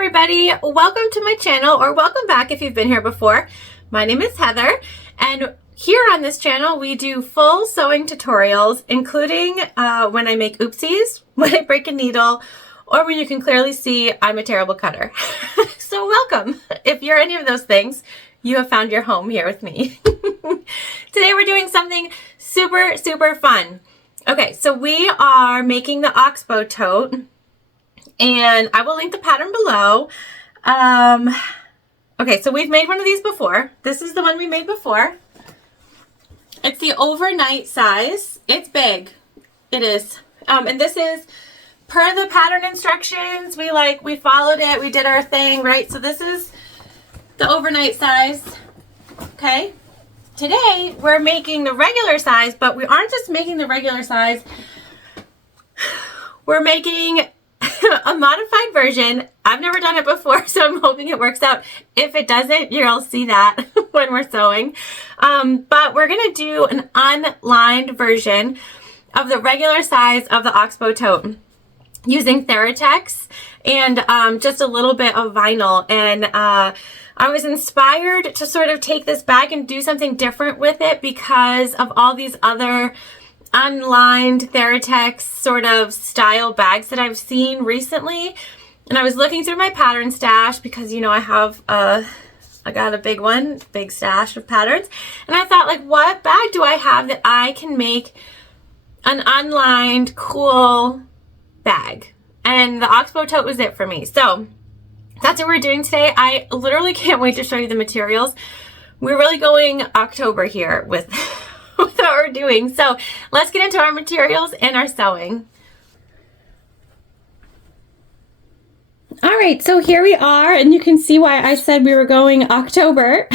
everybody, welcome to my channel, or welcome back if you've been here before. My name is Heather, and here on this channel we do full sewing tutorials, including when I make oopsies, when I break a needle, or when you can clearly see I'm a terrible cutter. So welcome. If you're any of those things, you have found your home here with me. Today we're doing something super fun. Okay, so we are making the oxbow tote, and I will link the pattern below. Okay, so we've made one of these before. This is the one we made before. It's the overnight size. It's big. It is. And this is per the pattern instructions. We followed it. We did our thing, right? So this is the overnight size. Okay. Today we're making the regular size, but we aren't just making the regular size. We're making a modified version. I've never done it before, so I'm hoping it works out. If it doesn't, you'll see that when we're sewing. But we're gonna do an unlined version of the regular size of the oxbow tote using Theratex and just a little bit of vinyl. And I was inspired to sort of take this bag and do something different with it because of all these other unlined Theratex sort of style bags that I've seen recently. And I was looking through my pattern stash because, you know, I got a big stash of patterns. And I thought, like, what bag do I have that I can make an unlined, cool bag? And the oxbow tote was it for me. So that's what we're doing today. I literally can't wait to show you the materials. We're really going October here with what we're doing. So let's get into our materials and our sewing. All right, so here we are, and you can see why I said we were going October.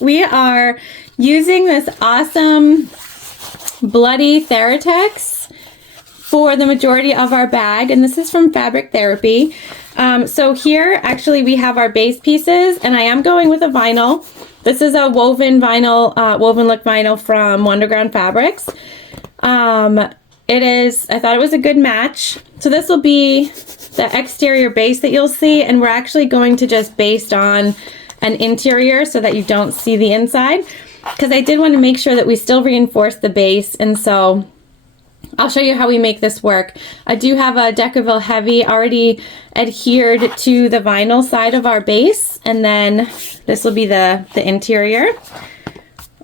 We are using this awesome bloody Theratex for the majority of our bag, and this is from Fabric Therapy. So here actually we have our base pieces, and I am going with a vinyl. This is a woven vinyl, woven look vinyl from Wonderground Fabrics. I thought it was a good match. So this will be the exterior base that you'll see, and we're actually going to just base on an interior so that you don't see the inside, because I did want to make sure that we still reinforce the base. And so I'll show you how we make this work. I do have a Decaville Heavy already adhered to the vinyl side of our base, and then this will be the interior.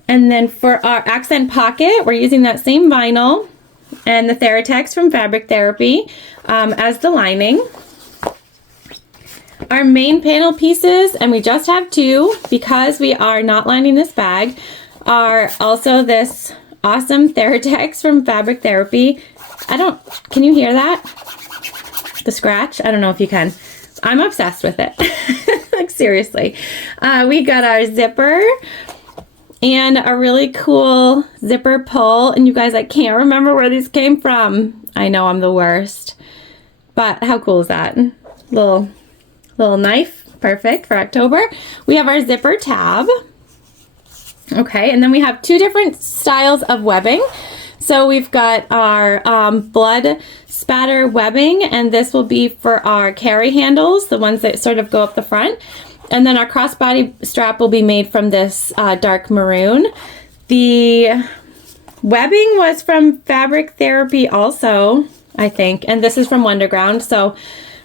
And then for our accent pocket, we're using that same vinyl and the Theratex from Fabric Therapy as the lining. Our main panel pieces, and we just have two because we are not lining this bag, are also this awesome Theratex from Fabric Therapy. Can you hear that? The scratch? I don't know if you can. I'm obsessed with it. Like, seriously. We got our zipper and a really cool zipper pull. And you guys, I can't remember where these came from. I know I'm the worst. But how cool is that? Little knife. Perfect for October. We have our zipper tab. Okay, and then we have two different styles of webbing. So we've got our blood spatter webbing, and this will be for our carry handles, the ones that sort of go up the front. And then our crossbody strap will be made from this dark maroon. The webbing was from Fabric Therapy also, I think, and this is from Wonderground. So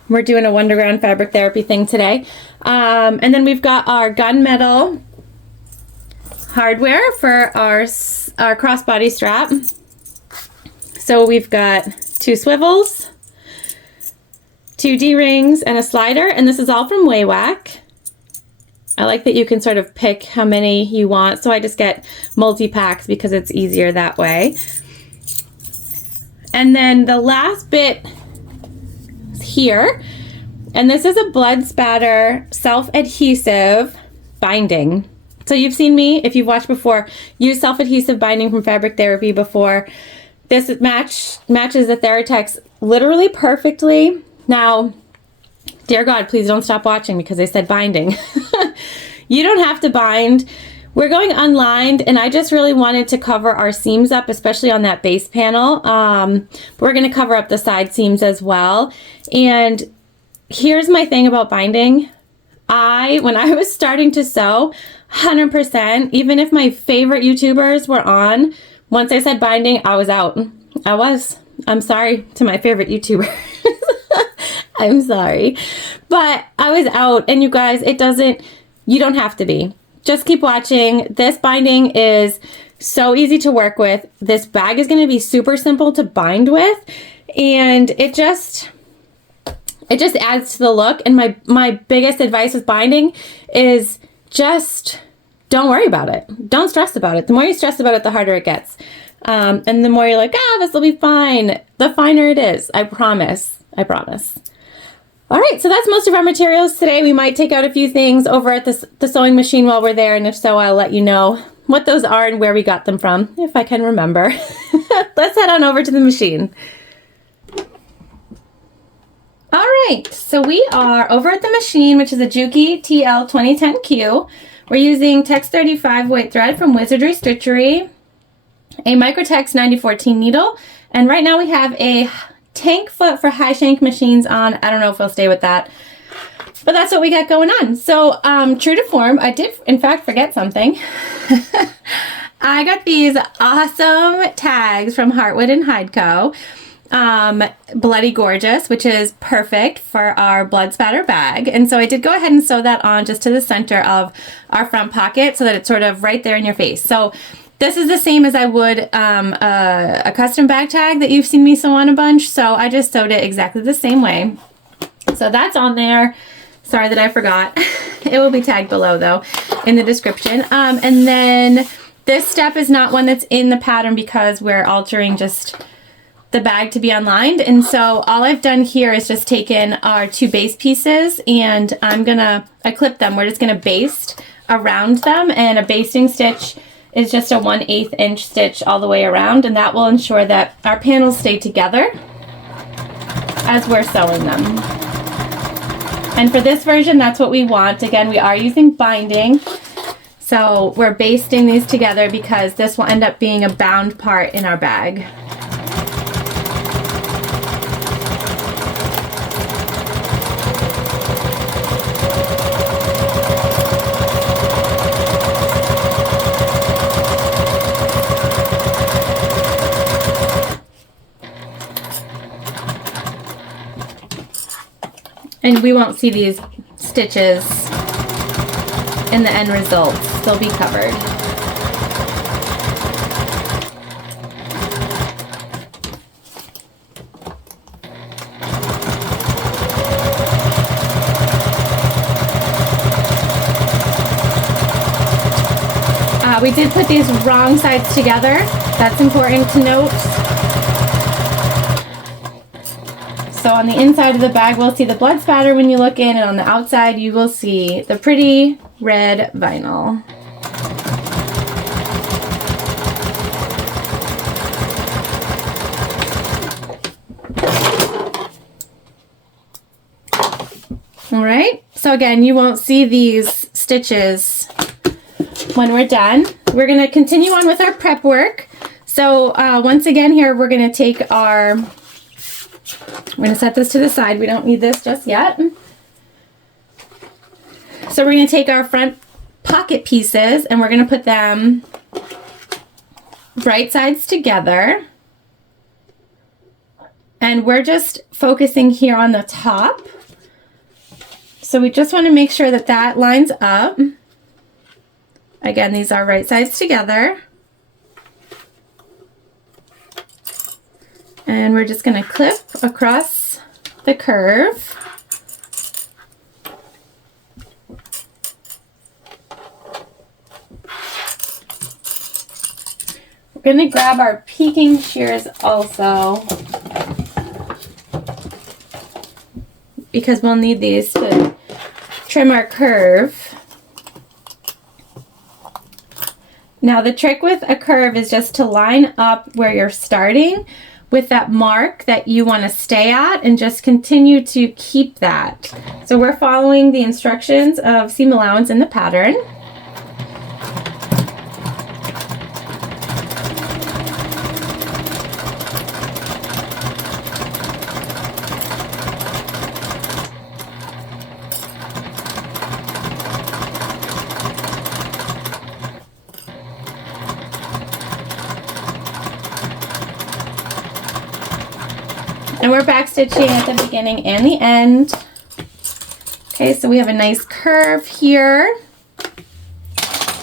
we're doing a Wonderground Fabric Therapy thing today. And then we've got our gunmetal hardware for our crossbody strap. So we've got two swivels, two D-rings, and a slider, and this is all from Waywack. I like that you can sort of pick how many you want, so I just get multi-packs because it's easier that way. And then the last bit is here, and this is a blood spatter self-adhesive binding. So you've seen me, if you've watched before, use self-adhesive binding from Fabric Therapy before. This matches the Theratex literally perfectly. Now, dear God, please don't stop watching because I said binding. You don't have to bind. We're going unlined, and I just really wanted to cover our seams up, especially on that base panel. We're going to cover up the side seams as well. And here's my thing about binding. When I was starting to sew, 100%, even if my favorite YouTubers were on, once I said binding, I was out. I'm sorry to my favorite YouTuber. I'm sorry. But I was out, and you guys, you don't have to be. Just keep watching. This binding is so easy to work with. This bag is going to be super simple to bind with, and it just adds to the look. And my biggest advice with binding is just don't worry about it. Don't stress about it. The more you stress about it, the harder it gets. And the more you're like, this will be fine, the finer it is. I promise. I promise. All right, so that's most of our materials today. We might take out a few things over at the sewing machine while we're there, and if so, I'll let you know what those are and where we got them from, if I can remember. Let's head on over to the machine. All right, so we are over at the machine, which is a Juki TL 2010Q. We're using Tex 35 weight thread from Wizardry Stitchery, a Microtex 9014 needle, and right now we have a tank foot for high shank machines on. I don't know if I'll stay with that, but that's what we got going on. So true to form, I did in fact forget something. I got these awesome tags from Heartwood and Hide Co. Bloody Gorgeous, which is perfect for our blood spatter bag. And so I did go ahead and sew that on just to the center of our front pocket so that it's sort of right there in your face. So this is the same as I would a custom bag tag that you've seen me sew on a bunch. So I just sewed it exactly the same way. So that's on there. Sorry that I forgot. It will be tagged below though in the description. And then this step is not one that's in the pattern because we're altering just the bag to be unlined. And so all I've done here is just taken our two base pieces and I clipped them. We're just gonna baste around them, and a basting stitch is just a 1/8 inch stitch all the way around, and that will ensure that our panels stay together as we're sewing them. And for this version, that's what we want. Again, we are using binding, so we're basting these together because this will end up being a bound part in our bag. And we won't see these stitches in the end results. They'll be covered. We did put these wrong sides together. That's important to note. So on the inside of the bag, we'll see the blood spatter when you look in, and on the outside, you will see the pretty red vinyl. All right, so again, you won't see these stitches when we're done. We're gonna continue on with our prep work. So once again here, we're gonna take we're going to set this to the side. We don't need this just yet. So we're going to take our front pocket pieces and we're going to put them right sides together. And we're just focusing here on the top. So we just want to make sure that that lines up. Again, these are right sides together. And we're just going to clip across the curve. We're going to grab our peaking shears also, because we'll need these to trim our curve. Now the trick with a curve is just to line up where you're starting with that mark that you want to stay at and just continue to keep that. So we're following the instructions of seam allowance in the pattern. And we're back stitching at the beginning and the end. Okay, so we have a nice curve here.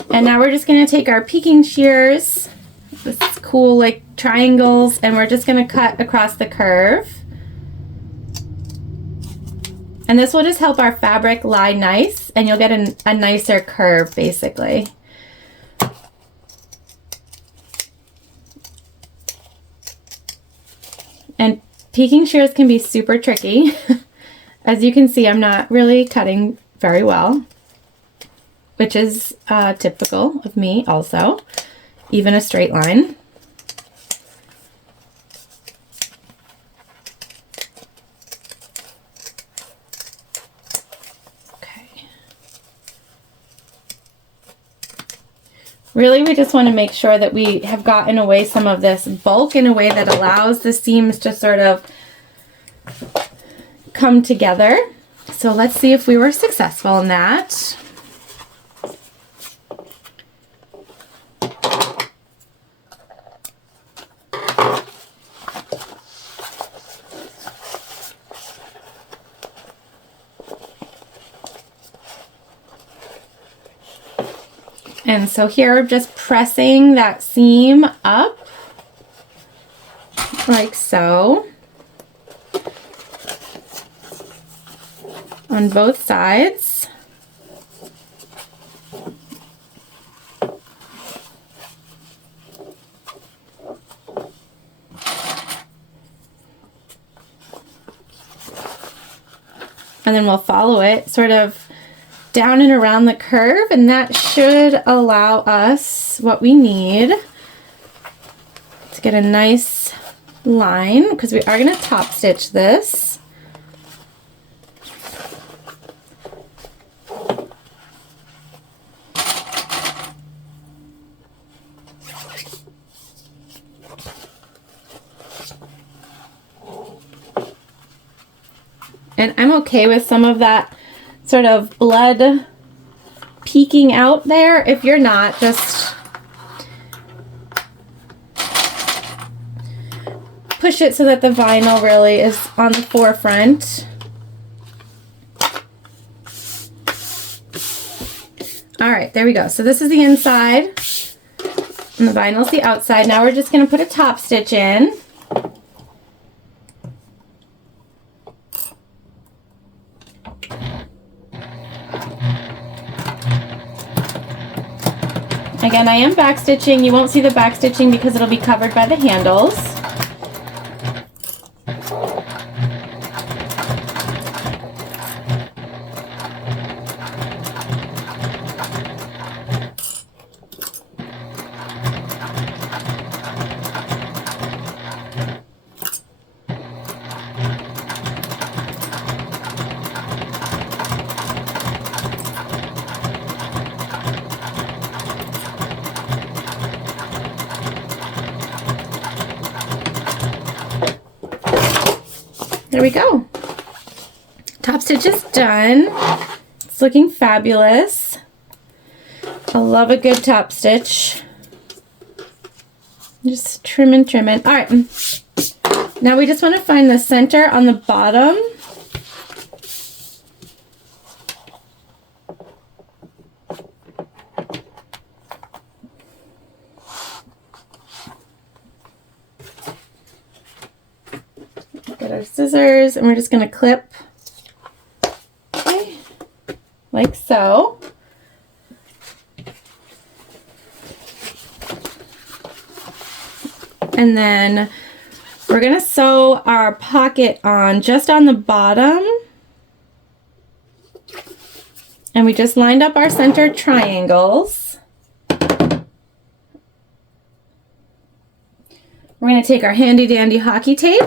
And now we're just going to take our peeking shears, this cool like triangles, and we're just going to cut across the curve. And this will just help our fabric lie nice, and you'll get a nicer curve basically. And peeking shears can be super tricky. As you can see, I'm not really cutting very well, which is typical of me also, even a straight line. Really, we just want to make sure that we have gotten away some of this bulk in a way that allows the seams to sort of come together. So let's see if we were successful in that. And so here, just pressing that seam up, like so, on both sides. And then we'll follow it sort of down and around the curve, and that should allow us what we need to get a nice line, because we are going to top stitch this. And I'm okay with some of that sort of blood peeking out there. If you're not, just push it so that the vinyl really is on the forefront. All right, there we go. So this is the inside and the vinyl's the outside. Now we're just going to put a top stitch in. Again, I am back stitching. You won't see the back stitching because it'll be covered by the handles. There we go. Top stitch is done. It's looking fabulous. I love a good top stitch. Just trimming. All right. Now we just want to find the center on the bottom. Get our scissors, and we're just going to clip, okay, like so. And then we're going to sew our pocket on just on the bottom. And we just lined up our center triangles. We're going to take our handy dandy hockey tape.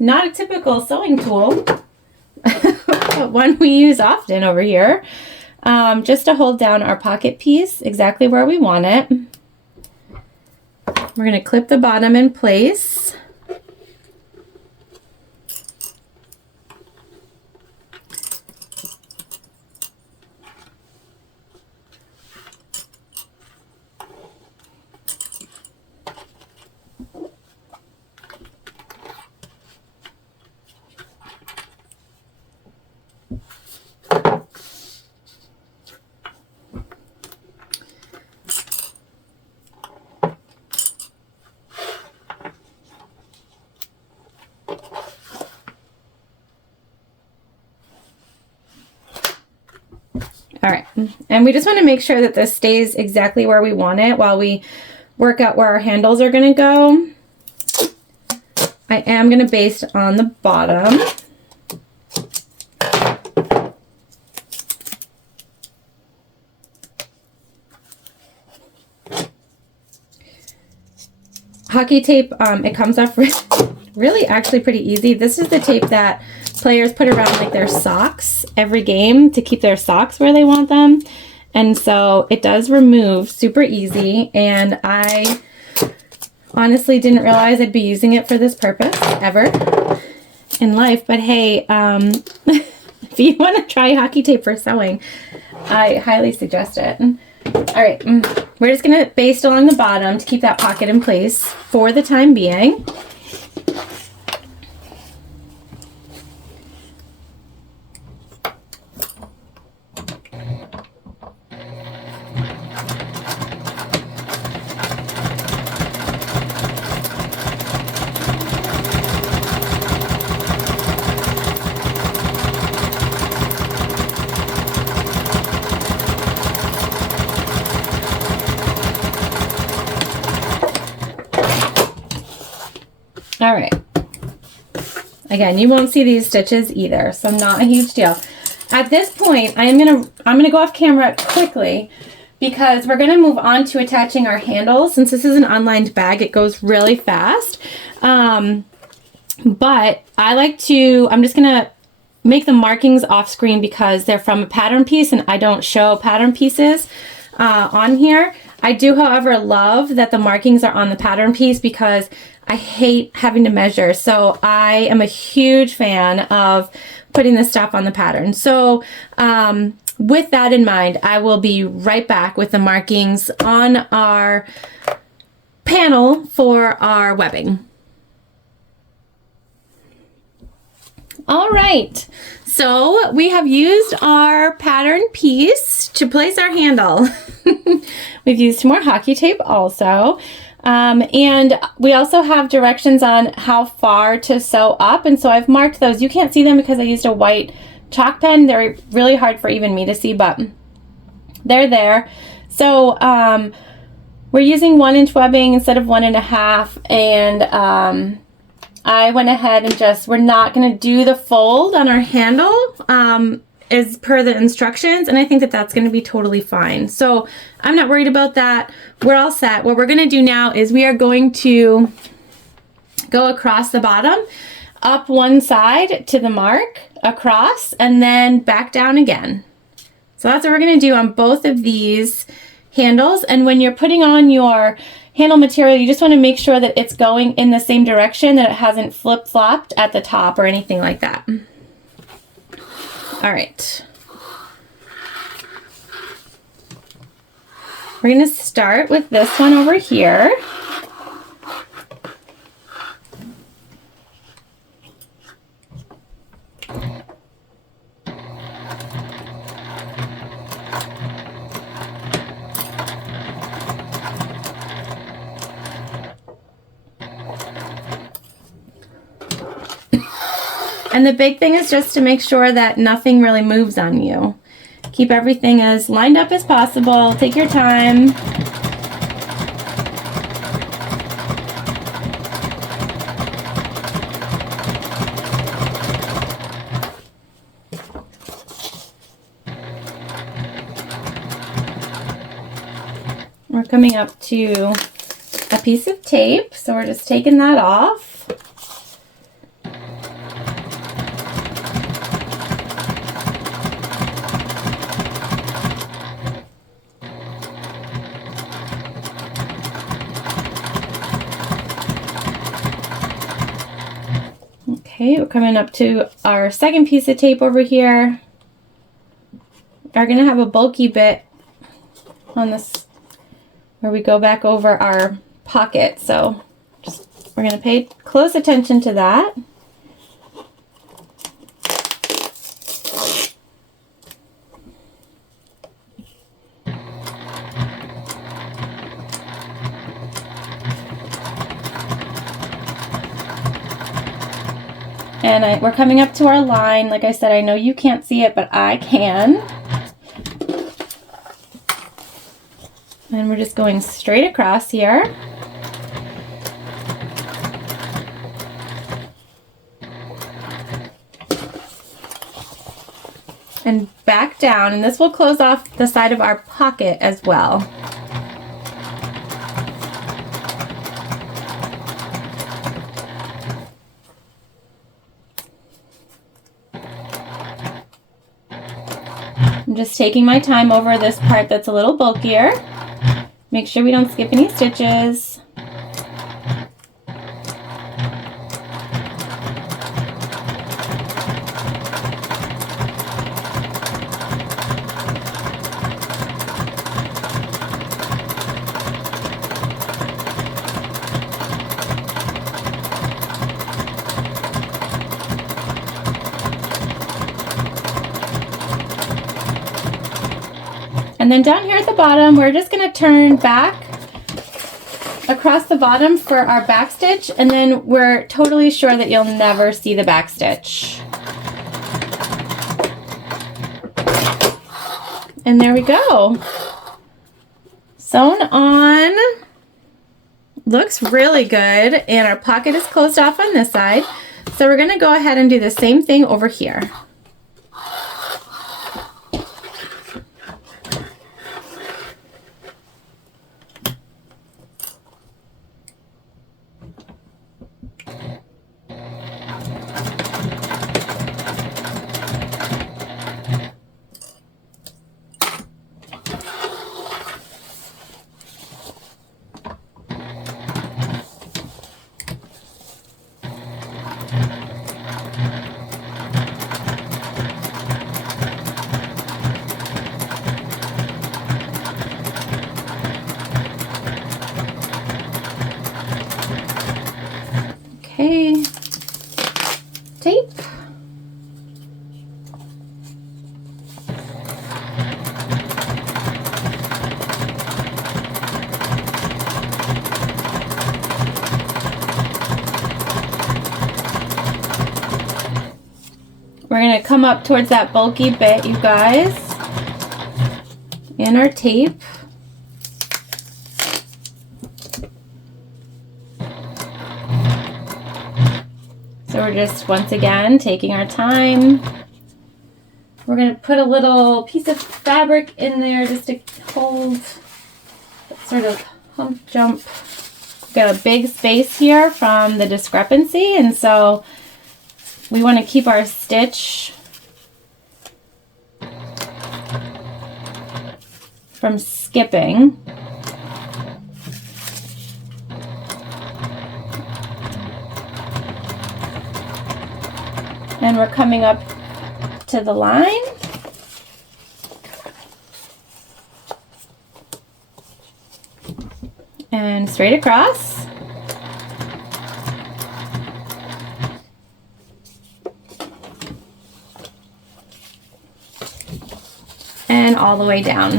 Not a typical sewing tool, but one we use often over here, just to hold down our pocket piece exactly where we want it. We're going to clip the bottom in place. All right, and we just want to make sure that this stays exactly where we want it while we work out where our handles are going to go. I am going to baste on the bottom. Hockey tape, it comes off really actually pretty easy. This is the tape that players put around like their socks every game to keep their socks where they want them. And so it does remove super easy, and I honestly didn't realize I'd be using it for this purpose ever in life. But hey, if you want to try hockey tape for sewing, I highly suggest it. All right, we're just going to baste along the bottom to keep that pocket in place for the time being. All right. Again, you won't see these stitches either, so not a huge deal. At this point, I'm gonna go off camera quickly because we're gonna move on to attaching our handles. Since this is an unlined bag, it goes really fast. But I'm just gonna make the markings off screen because they're from a pattern piece and I don't show pattern pieces on here. I do, however, love that the markings are on the pattern piece because I hate having to measure. So I am a huge fan of putting this stuff on the pattern. So with that in mind, I will be right back with the markings on our panel for our webbing. All right, so we have used our pattern piece to place our handle. We've used some more hockey tape also. And we also have directions on how far to sew up, and so I've marked those. You can't see them because I used a white chalk pen. They're really hard for even me to see, but they're there. So we're using 1-inch webbing instead of 1.5, and I went ahead and we're not going to do the fold on our handle as per the instructions, and I think that that's going to be totally fine. So I'm not worried about that. We're all set. What we're going to do now is we are going to go across the bottom, up one side to the mark, across, and then back down again. So that's what we're going to do on both of these handles. And when you're putting on your handle material, you just want to make sure that it's going in the same direction, that it hasn't flip-flopped at the top or anything like that. All right. We're going to start with this one over here. And the big thing is just to make sure that nothing really moves on you. Keep everything as lined up as possible. Take your time. We're coming up to a piece of tape, so we're just taking that off. Okay, we're coming up to our second piece of tape over here. We're going to have a bulky bit on this where we go back over our pocket, so we're going to pay close attention to that. And we're coming up to our line. Like I said, I know you can't see it, but I can. And we're just going straight across here. And back down, and this will close off the side of our pocket as well. I'm just taking my time over this part that's a little bulkier. Make sure we don't skip any stitches. And then down here at the bottom, we're just going to turn back across the bottom for our back stitch, and then we're totally sure that you'll never see the back stitch. And there we go. Sewn on. Looks really good, and our pocket is closed off on this side. So we're going to go ahead and do the same thing over here. Okay, tape. We're going to come up towards that bulky bit, you guys, in our tape. So we're just, once again, taking our time. We're going to put a little piece of fabric in there just to hold that sort of hump jump. We've got a big space here from the discrepancy, and so we want to keep our stitch from skipping. And we're coming up to the line. And straight across. And all the way down.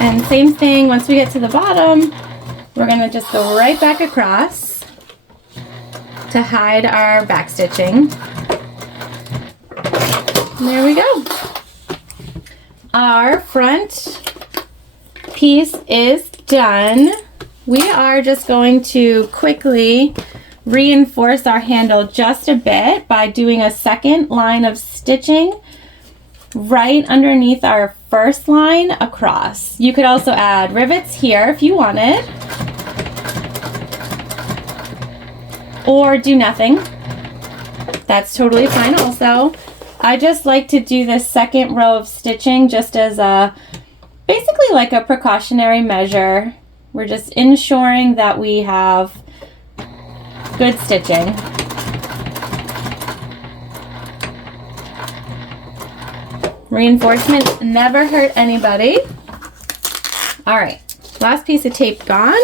And same thing, once we get to the bottom, we're going to just go right back across to hide our back stitching. And there we go. Our front piece is done. We are just going to quickly reinforce our handle just a bit by doing a second line of stitching right underneath our first line across. You could also add rivets here if you wanted, or do nothing. That's totally fine also. I just like to do this second row of stitching just as a, basically like a precautionary measure. We're just ensuring that we have good stitching. Reinforcements never hurt anybody. All right, last piece of tape gone.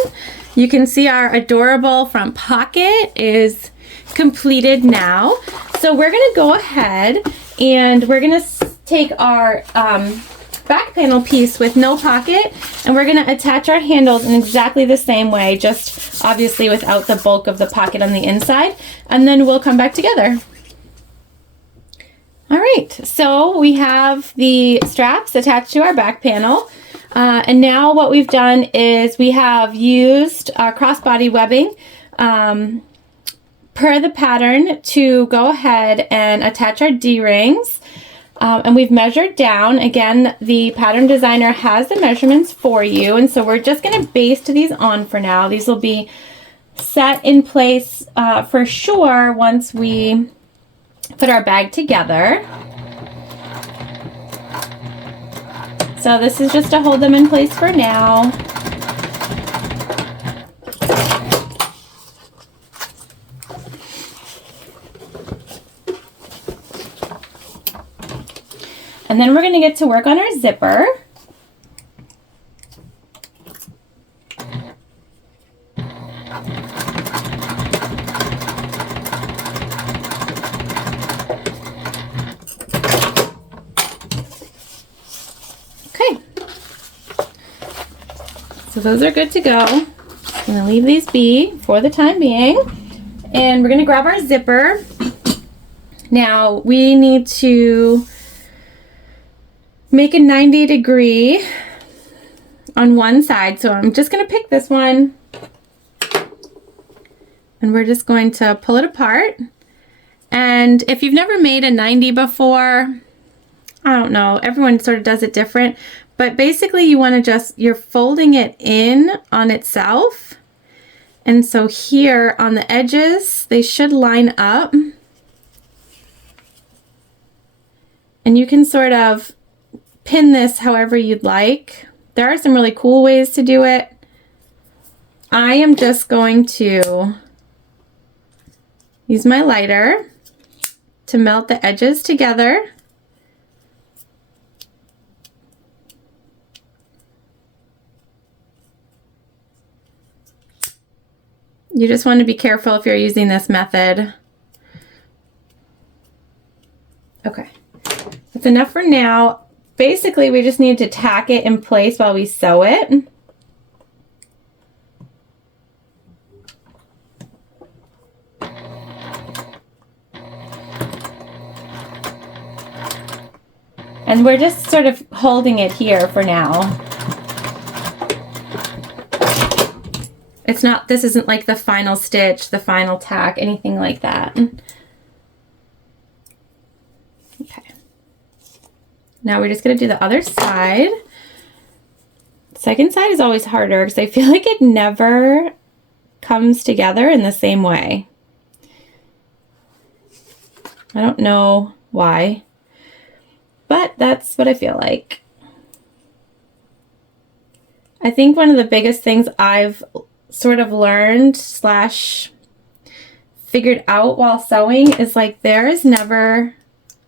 You can see our adorable front pocket is completed now. So we're gonna go ahead and we're gonna take our back panel piece with no pocket, and we're gonna attach our handles in exactly the same way, just obviously without the bulk of the pocket on the inside, and then we'll come back together. All right, so we have the straps attached to our back panel. And now what we've done is we have used our crossbody webbing per the pattern to go ahead and attach our D-rings. And we've measured down. Again, the pattern designer has the measurements for you. And so we're just going to baste these on for now. These will be set in place for sure once we put our bag together. So this is just to hold them in place for now. And then we're going to get to work on our zipper. Okay. So those are good to go. I'm going to leave these be for the time being. And we're going to grab our zipper. Now we need to make a 90-degree on one side. So I'm just going to pick this one and we're just going to pull it apart. And if you've never made a 90 before, I don't know, everyone sort of does it different, but basically you want to you're folding it in on itself. And so here on the edges, they should line up. And you can sort of pin this however you'd like. There are some really cool ways to do it. I am just going to use my lighter to melt the edges together. You just want to be careful if you're using this method. Okay, that's enough for now. Basically, we just need to tack it in place while we sew it. And we're just sort of holding it here for now. It's not, this isn't like the final stitch, the final tack, anything like that. Okay. Now we're just going to do the other side. Second side is always harder because I feel like it never comes together in the same way. I don't know why, but that's what I feel like. I think one of the biggest things I've sort of learned / figured out while sewing is like there is never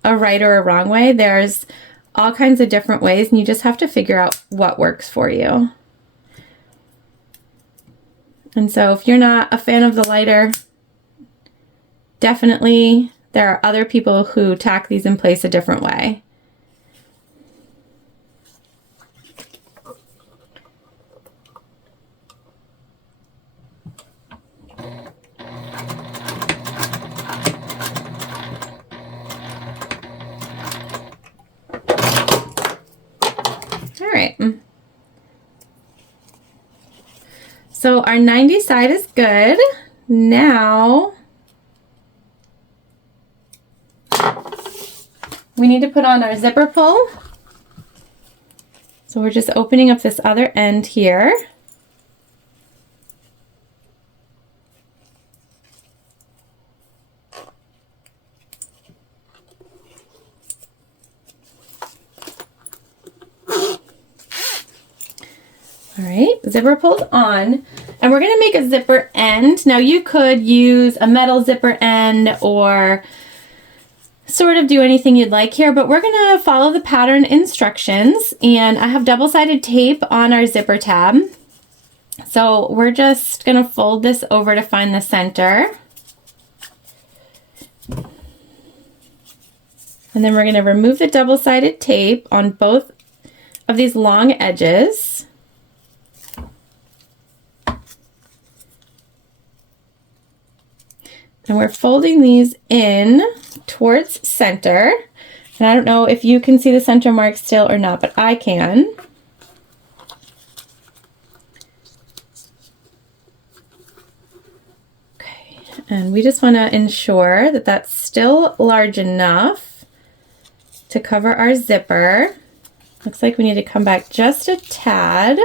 a right or a wrong way. There's all kinds of different ways, and you just have to figure out what works for you. And so if you're not a fan of the lighter, definitely there are other people who tack these in place a different way. All right. So our 90 side is good. Now we need to put on our zipper pull. So we're just opening up this other end here. All right, zipper pull's on, and we're gonna make a zipper end. Now you could use a metal zipper end or sort of do anything you'd like here, but we're gonna follow the pattern instructions, and I have double-sided tape on our zipper tab. So we're just gonna fold this over to find the center. And then we're gonna remove the double-sided tape on both of these long edges. And we're folding these in towards center. And I don't know if you can see the center mark still or not, but I can. Okay, and we just want to ensure that that's still large enough to cover our zipper. Looks like we need to come back just a tad.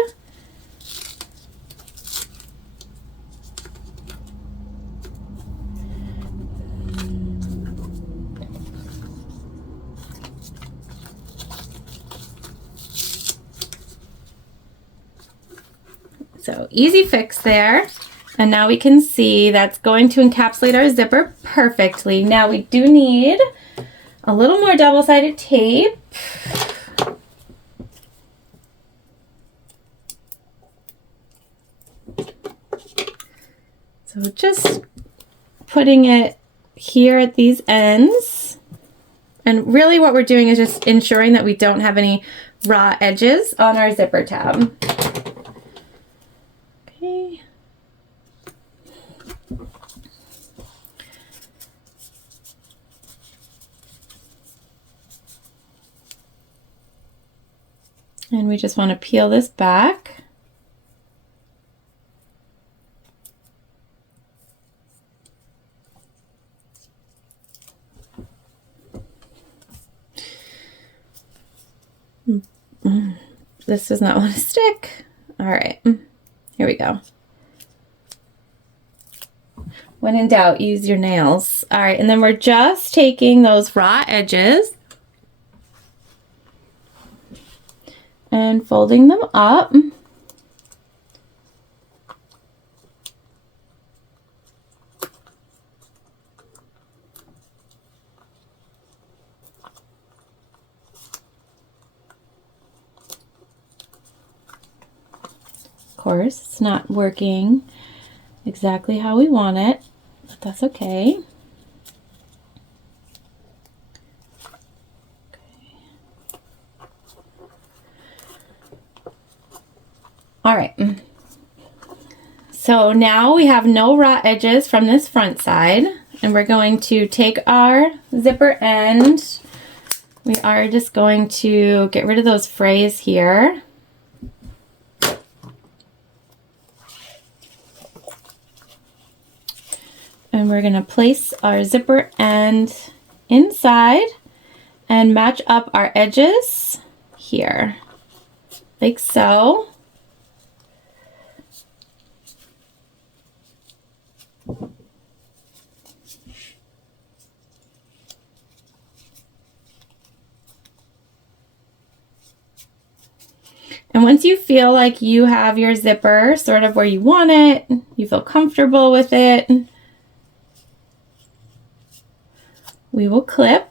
So easy fix there. And now we can see that's going to encapsulate our zipper perfectly. Now we do need a little more double-sided tape. So just putting it here at these ends. And really what we're doing is just ensuring that we don't have any raw edges on our zipper tab. Okay. And we just want to peel this back. This does not want to stick. All right, here we go. When in doubt, use your nails. All right, and then we're just taking those raw edges and folding them up. Of course, it's not working exactly how we want it, but that's okay. All right, so now we have no raw edges from this front side, and we're going to take our zipper end. We are just going to get rid of those frays here. And we're going to place our zipper end inside and match up our edges here, like so. And once you feel like you have your zipper sort of where you want it, you feel comfortable with it, we will clip.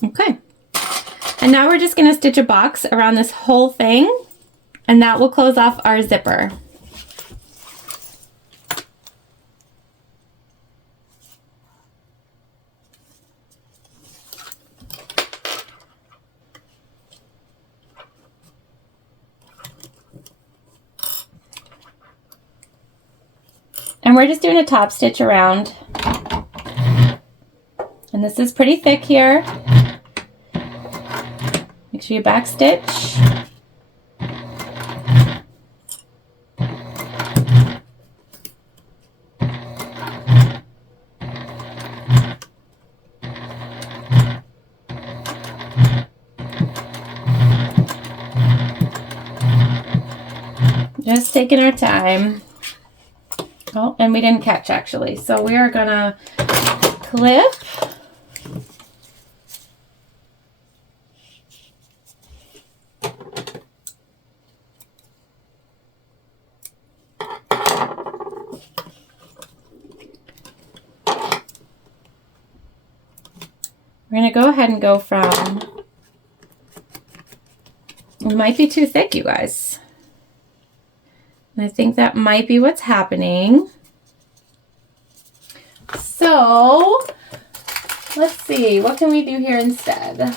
Okay, and now we're just going to stitch a box around this whole thing, and that will close off our zipper. And we're just doing a top stitch around. And this is pretty thick here. Make So you back stitch. Just taking our time. Oh, and we didn't catch actually. So we are gonna clip. We're gonna go ahead and go from, it might be too thick, you guys. And I think that might be what's happening. So let's see, what can we do here instead?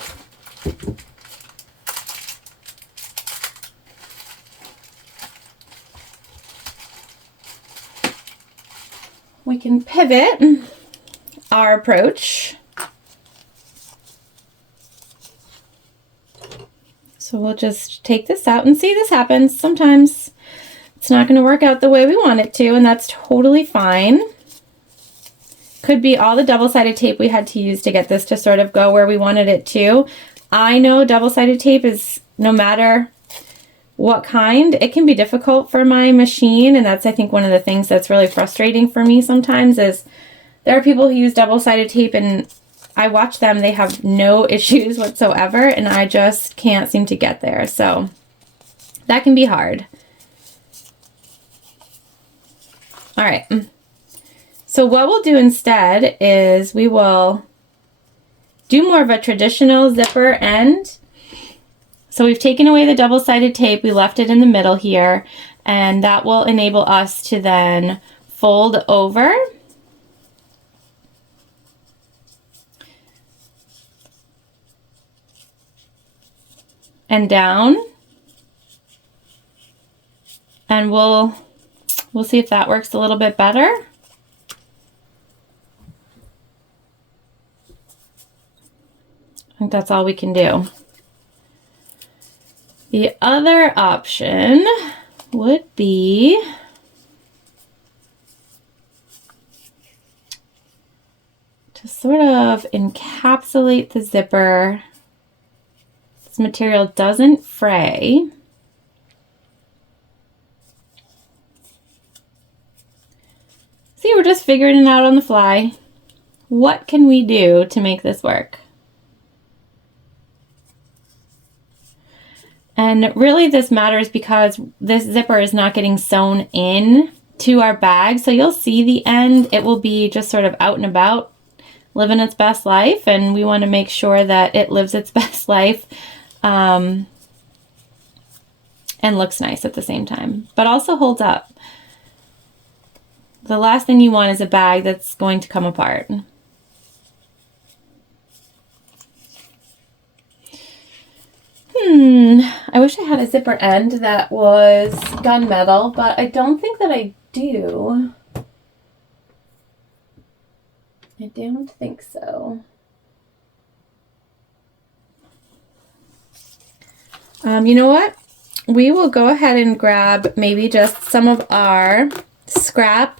We can pivot our approach. So we'll just take this out and see, this happens. Sometimes it's not going to work out the way we want it to, and that's totally fine. Could be all the double-sided tape we had to use to get this to sort of go where we wanted it to. I know double-sided tape is, no matter what kind, it can be difficult for my machine, and that's, I think, one of the things that's really frustrating for me sometimes is there are people who use double-sided tape and I watch them, they have no issues whatsoever, and I just can't seem to get there. So that can be hard. All right. So what we'll do instead is we will do more of a traditional zipper end. So we've taken away the double-sided tape, we left it in the middle here, and that will enable us to then fold over and down, and we'll see if that works a little bit better. I think that's all we can do. The other option would be to sort of encapsulate the zipper. This material doesn't fray. See, we're just figuring it out on the fly. What can we do to make this work? And really this matters because this zipper is not getting sewn in to our bag. So you'll see the end, it will be just sort of out and about, living its best life. And we want to make sure that it lives its best life and looks nice at the same time, but also holds up. The last thing you want is a bag that's going to come apart. I wish I had a zipper end that was gunmetal, but I don't think that I do. I don't think so. You know what? We will go ahead and grab maybe just some of our scrap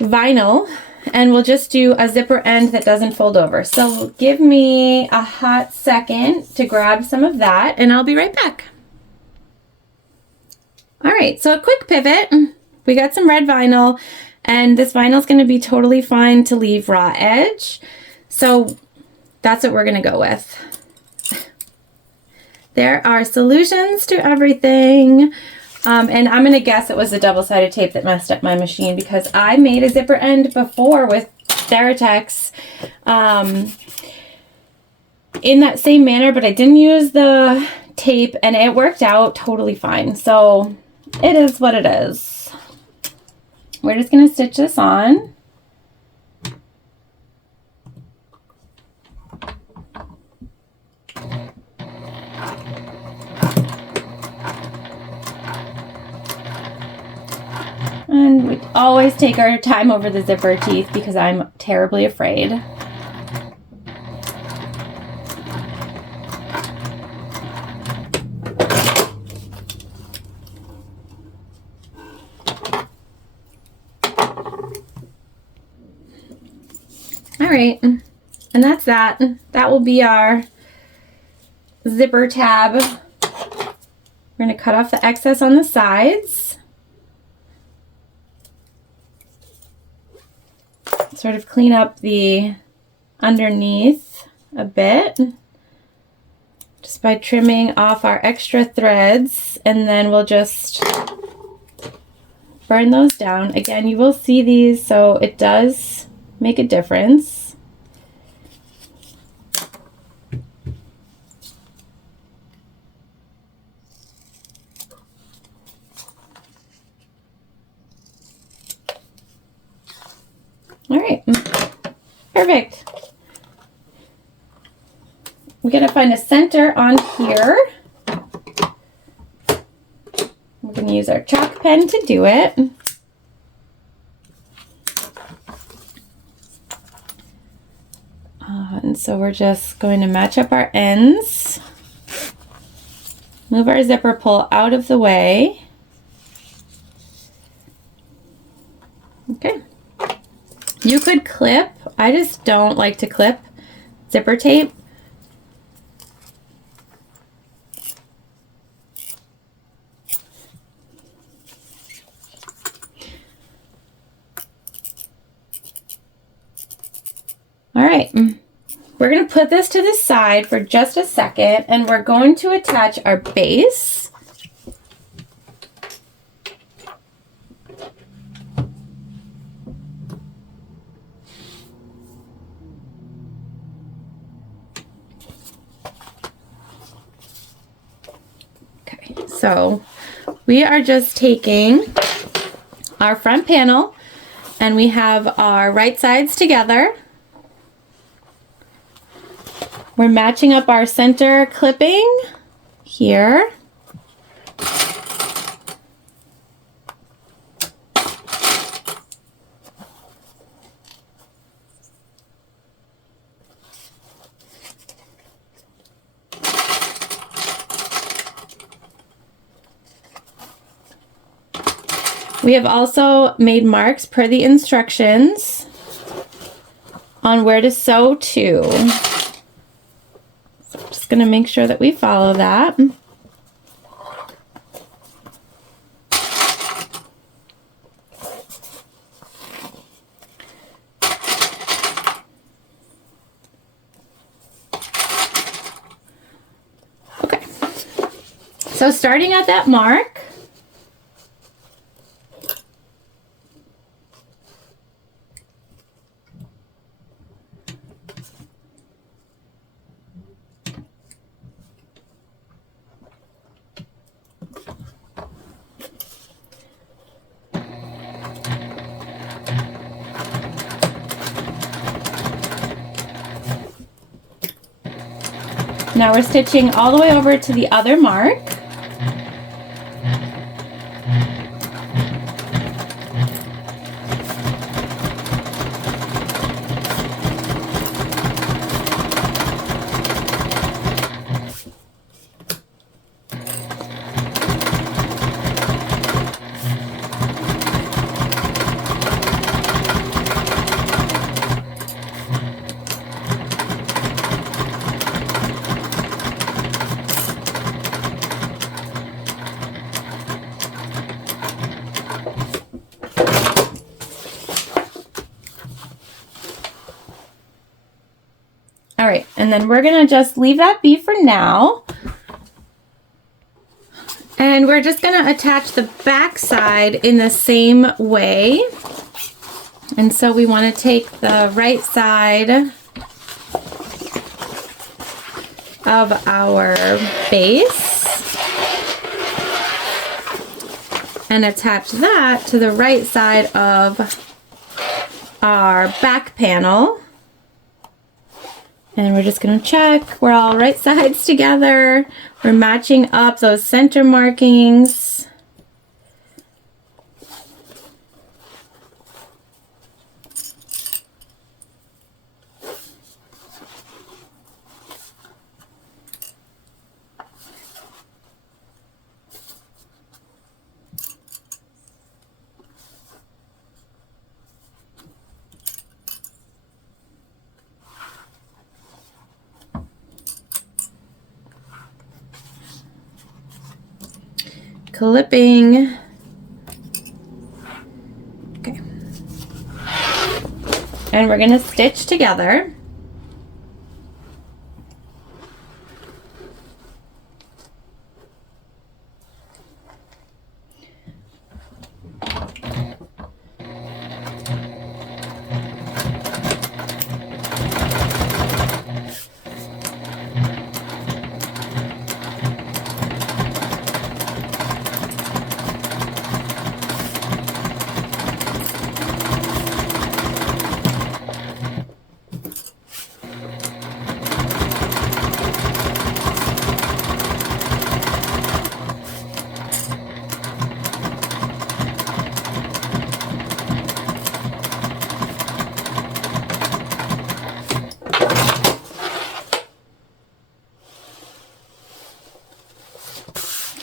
vinyl, and we'll just do a zipper end that doesn't fold over. So give me a hot second to grab some of that, and I'll be right back. All right, so a quick pivot. We got some red vinyl, and this vinyl is going to be totally fine to leave raw edge. So that's what we're going to go with. There are solutions to everything. And I'm going to guess it was the double-sided tape that messed up my machine, because I made a zipper end before with Theratex in that same manner, but I didn't use the tape and it worked out totally fine. So it is what it is. We're just going to stitch this on. And we always take our time over the zipper teeth because I'm terribly afraid. All right, and that's that. That will be our zipper tab. We're going to cut off the excess on the sides. Sort of clean up the underneath a bit just by trimming off our extra threads, and then we'll just burn those down. Again, you will see these, so it does make a difference. All right, perfect. We're gonna find a center on here. We're gonna use our chalk pen to do it. And so we're just going to match up our ends. Move our zipper pull out of the way. Okay. You could clip. I just don't like to clip zipper tape. All right, we're going to put this to the side for just a second, and we're going to attach our base. Okay, so we are just taking our front panel, and we have our right sides together. We're matching up our center clipping here. We have also made marks per the instructions on where to sew to. Just going to make sure that we follow that. Okay, so starting at that mark, now we're stitching all the way over to the other mark. All right, and then we're gonna just leave that be for now. And we're just gonna attach the back side in the same way. And so we wanna take the right side of our base and attach that to the right side of our back panel. And we're just going to check we're all right sides together. We're matching up those center markings. clipping. Okay. And we're gonna stitch together.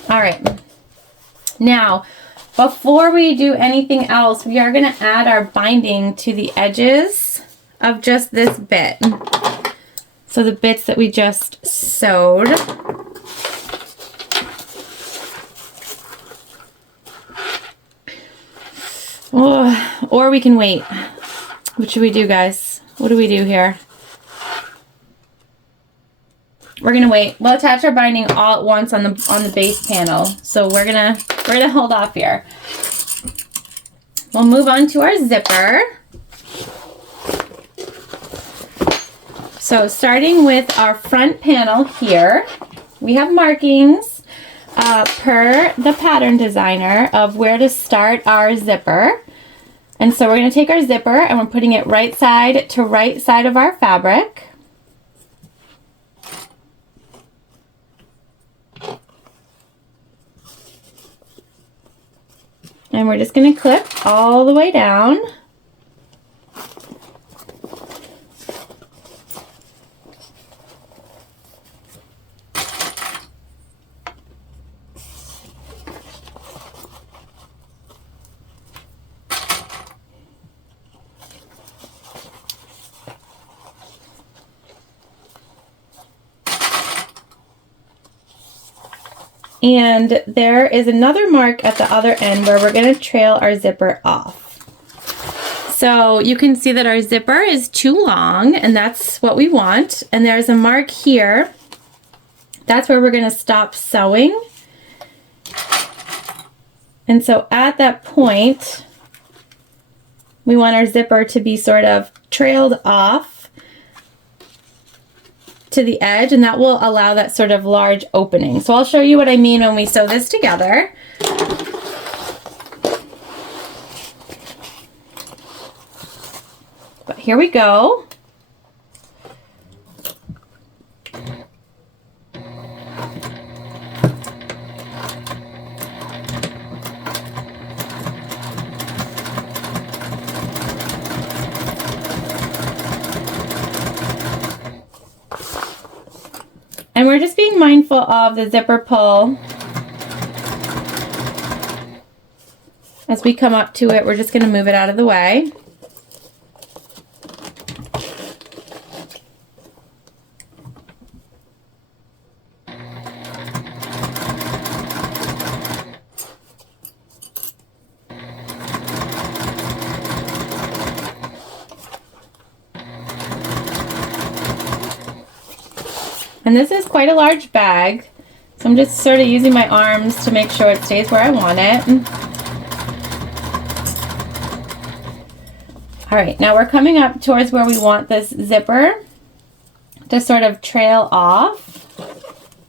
All right, now before we do anything else, we are going to add our binding to the edges of just this bit. So the bits that we just sewed. Oh, or we can wait. What should we do, guys? What do we do here? We're gonna wait. We'll attach our binding all at once on the base panel. So we're gonna hold off here. We'll move on to our zipper. So starting with our front panel here, we have markings per the pattern designer of where to start our zipper. And so we're gonna take our zipper and we're putting it right side to right side of our fabric. And we're just going to clip all the way down. And there is another mark at the other end where we're going to trail our zipper off. So you can see that our zipper is too long, and that's what we want. And there's a mark here. That's where we're going to stop sewing. And so at that point, we want our zipper to be sort of trailed off to the edge, and that will allow that sort of large opening. So I'll show you what I mean when we sew this together. But here we go. And we're just being mindful of the zipper pull. As we come up to it, we're just going to move it out of the way. And this is quite a large bag, so I'm just sort of using my arms to make sure it stays where I want it. All right, now we're coming up towards where we want this zipper to sort of trail off.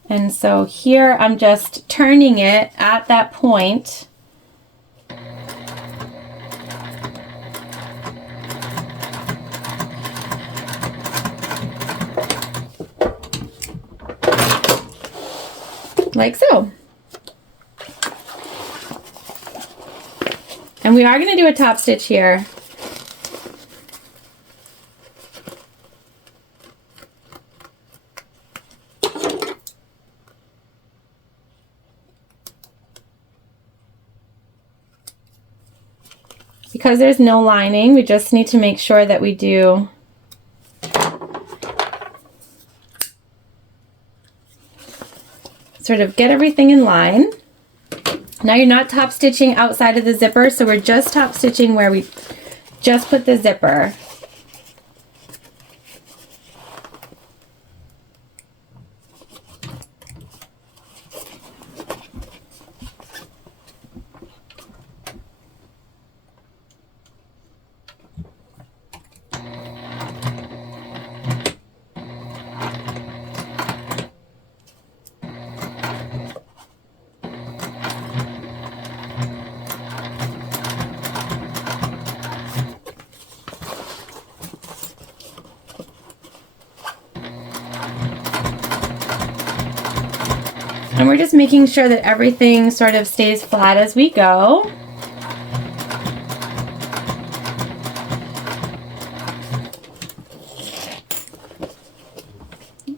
And so here I'm just turning it at that point. Like so. And we are going to do a top stitch here. Because there's no lining, we just need to make sure that we do sort of get everything in line. Now you're not top stitching outside of the zipper, so we're just top stitching where we just put the zipper. And we're just making sure that everything sort of stays flat as we go.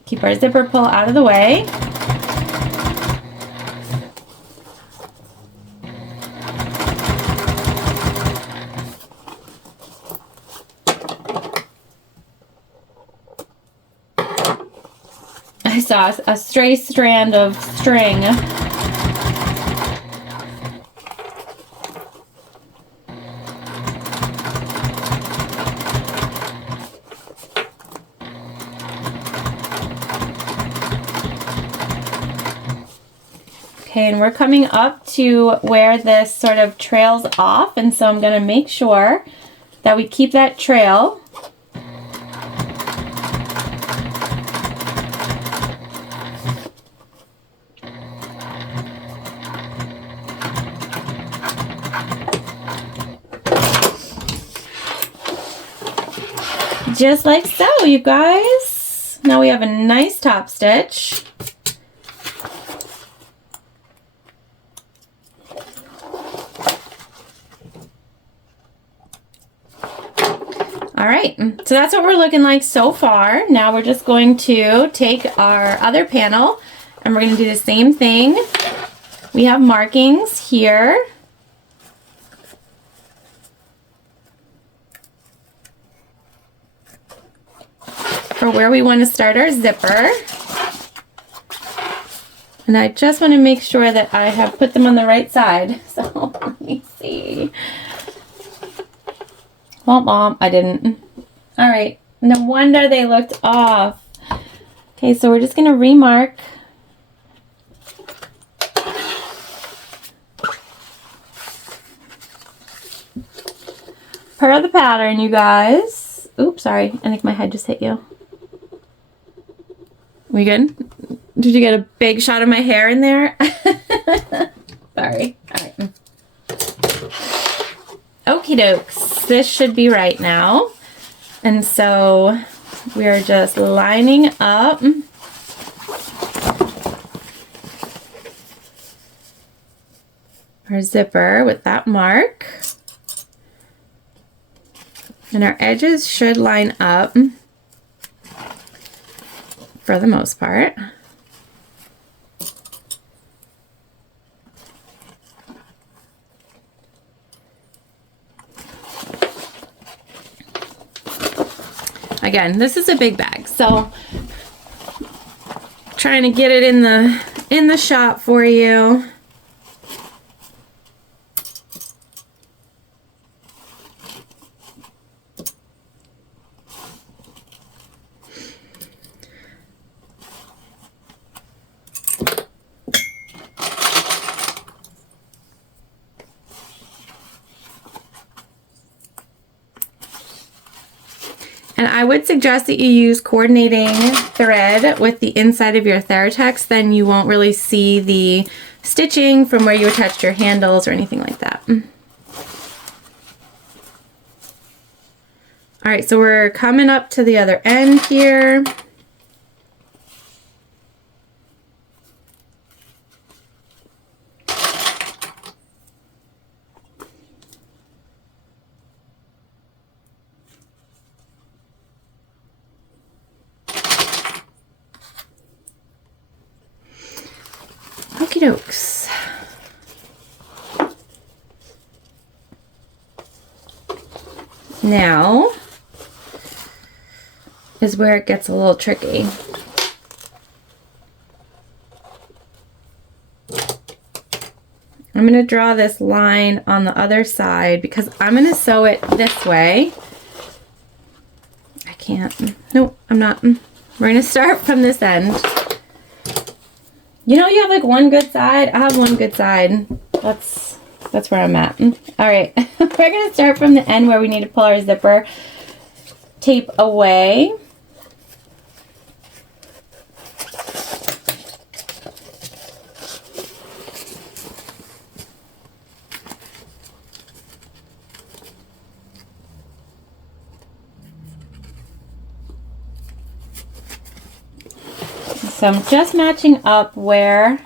Keep our zipper pull out of the way. I saw a stray strand of string. Okay, and we're coming up to where this sort of trails off, and so I'm going to make sure that we keep that trail. Just like so, you guys. Now we have a nice top stitch. All right, so that's what we're looking like so far. Now we're just going to take our other panel and we're going to do the same thing. We have markings here. For where we want to start our zipper. And I just want to make sure that I have put them on the right side. So let me see. Well, Mom, I didn't. All right, no wonder they looked off. Okay, so we're just going to remark. Per the pattern, you guys. Oops, sorry. I think my head just hit you. We good? Did you get a big shot of my hair in there? Sorry. All right. Okie dokes. This should be right now. And so we're just lining up our zipper with that mark. And our edges should line up for the most part. Again, this is a big bag, so trying to get it in the shop for you. And I would suggest that you use coordinating thread with the inside of your Theratex, then you won't really see the stitching from where you attached your handles or anything like that. All right, so we're coming up to the other end here. Okie dokes. Now is where it gets a little tricky. I'm going to draw this line on the other side because I'm going to sew it this way. I can't. Nope, I'm not. We're going to start from this end. You know, you have like one good side. I have one good side. That's where I'm at. All right, we're going to start from the end where we need to pull our zipper tape away. So I'm just matching up where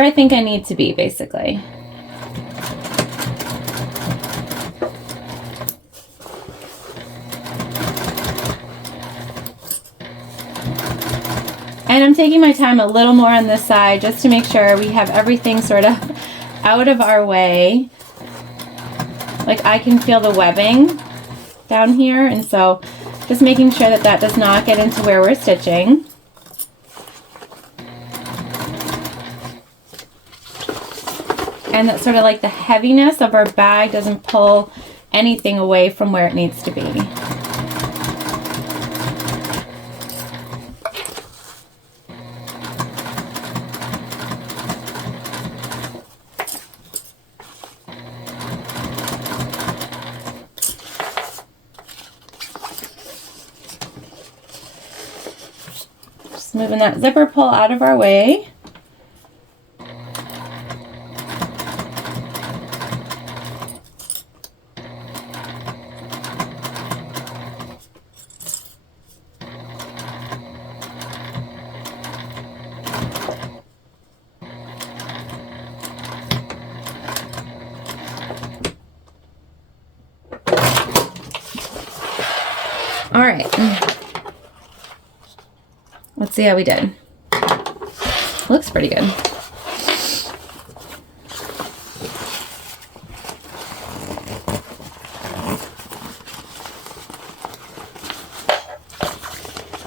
I think I need to be, basically. And I'm taking my time a little more on this side just to make sure we have everything sort of out of our way. Like I can feel the webbing down here, and so just making sure that that does not get into where we're stitching. And that sort of like the heaviness of our bag doesn't pull anything away from where it needs to be. Just moving that zipper pull out of our way. All right, let's see how we did. Looks pretty good.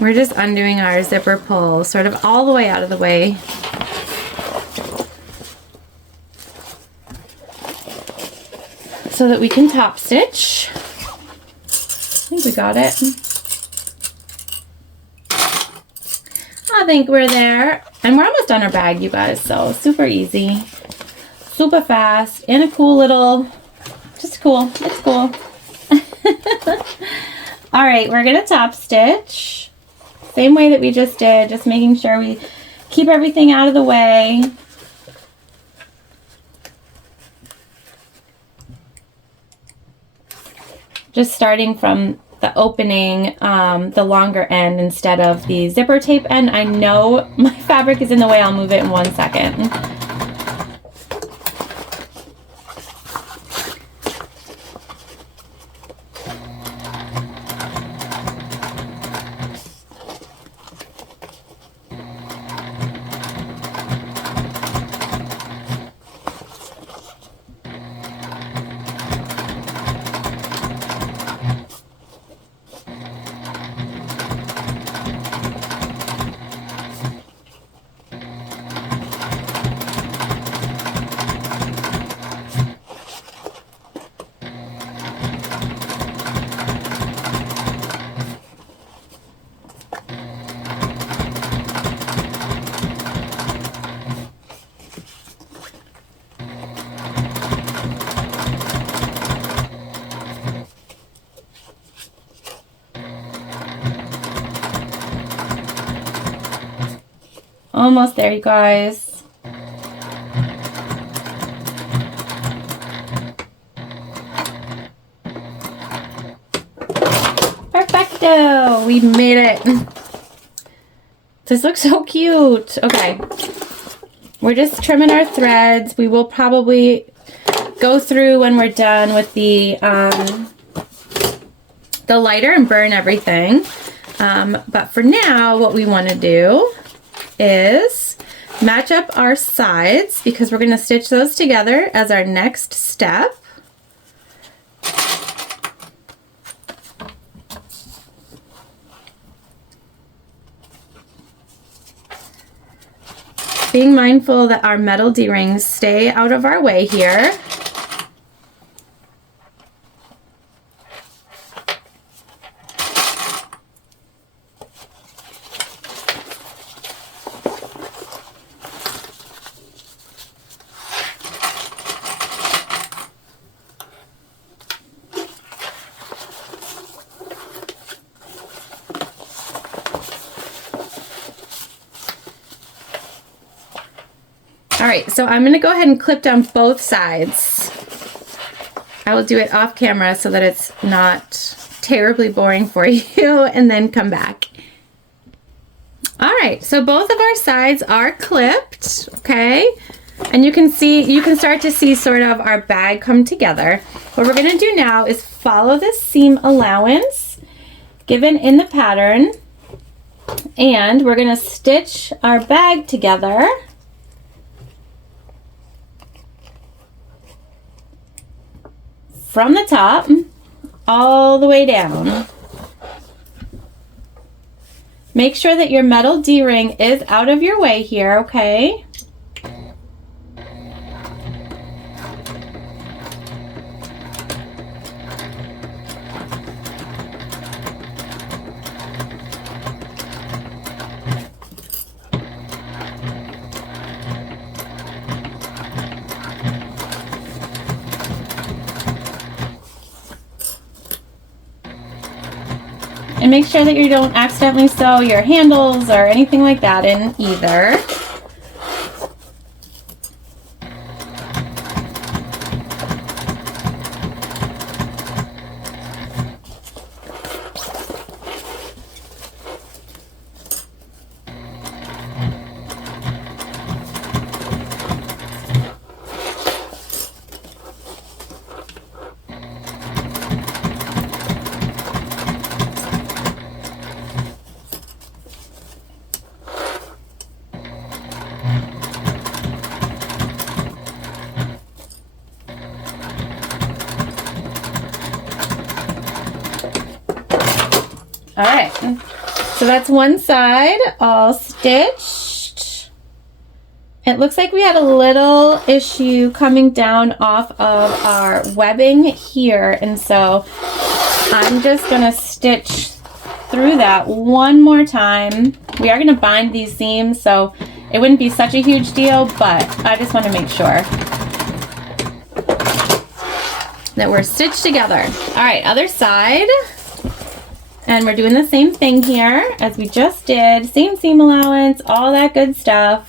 We're just undoing our zipper pull sort of all the way out of the way. So that we can top stitch. I think we got it. I think we're there. And we're almost done our bag, you guys. So super easy, super fast, and a cool little, just cool. It's cool. All right, we're gonna top stitch. Same way that we just did, just making sure we keep everything out of the way. Just starting from the opening, the longer end instead of the zipper tape end. I know my fabric is in the way. I'll move it in 1 second. Almost there, you guys. Perfecto! We made it. This looks so cute. Okay. We're just trimming our threads. We will probably go through when we're done with the lighter and burn everything. But for now, what we want to do is match up our sides because we're going to stitch those together as our next step. being mindful that our metal D-rings stay out of our way here. All right, so I'm gonna go ahead and clip down both sides. I will do it off camera so that it's not terribly boring for you, and then come back. All right, so both of our sides are clipped, okay? And you can start to see sort of our bag come together. What we're gonna do now is follow the seam allowance given in the pattern, and we're gonna stitch our bag together. From the top all the way down. Make sure that your metal D-ring is out of your way here, okay? And make sure that you don't accidentally sew your handles or anything like that in either. All right, so that's one side all stitched. It looks like we had a little issue coming down off of our webbing here, and so I'm just gonna stitch through that one more time. We are gonna bind these seams, so it wouldn't be such a huge deal, but I just want to make sure that we're stitched together. All right, other side. And we're doing the same thing here as we just did. Same seam allowance, all that good stuff.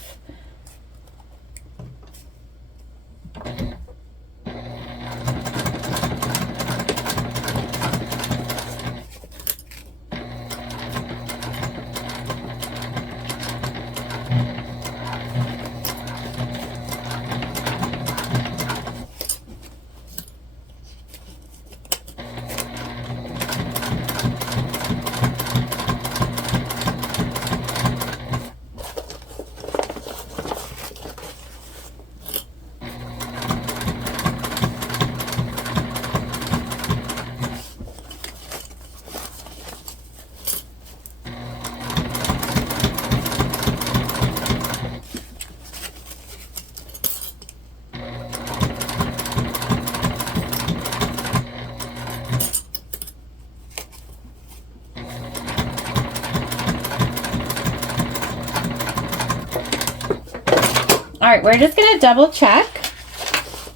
All right, we're just gonna double check,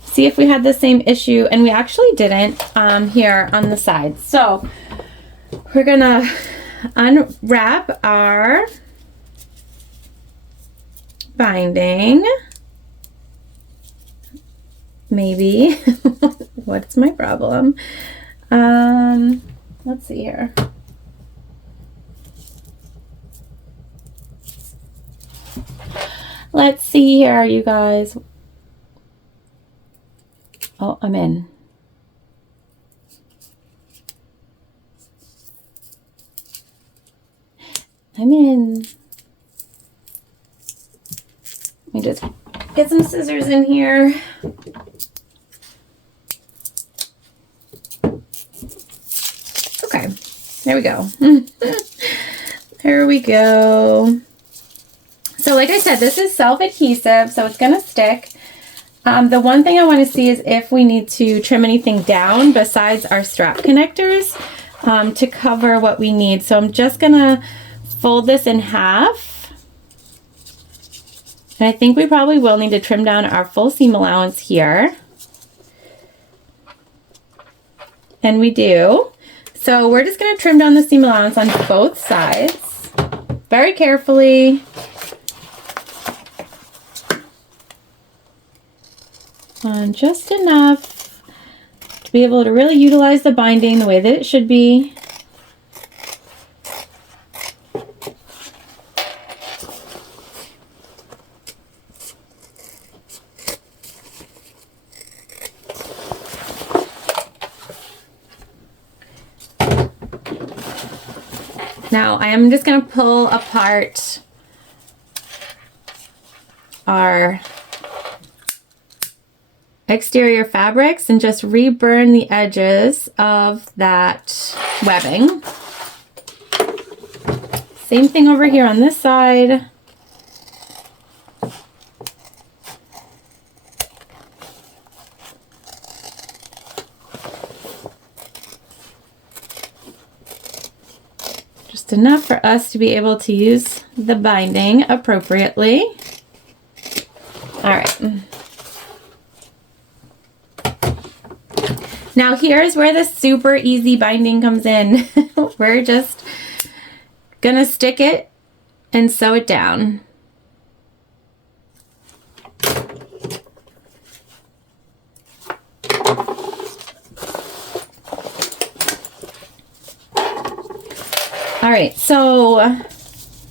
see if we had the same issue, and we actually didn't here on the side. So we're gonna unwrap our binding. Maybe. What's my problem? Let's see here. Let's see here, you guys. Oh, I'm in. I'm in. Let me just get some scissors in here. Okay, there we go. There we go. So like I said, this is self-adhesive, so it's gonna stick. The one thing I want to see is if we need to trim anything down besides our strap connectors to cover what we need. So I'm just gonna fold this in half. And I think we probably will need to trim down our full seam allowance here. And we do. So we're just gonna trim down the seam allowance on both sides very carefully. On just enough to be able to really utilize the binding the way that it should be. Now I am just going to pull apart our exterior fabrics and just reburn the edges of that webbing. Same thing over here on this side. Just enough for us to be able to use the binding appropriately. All right. Now here's where the super easy binding comes in. We're just gonna stick it and sew it down. All right, so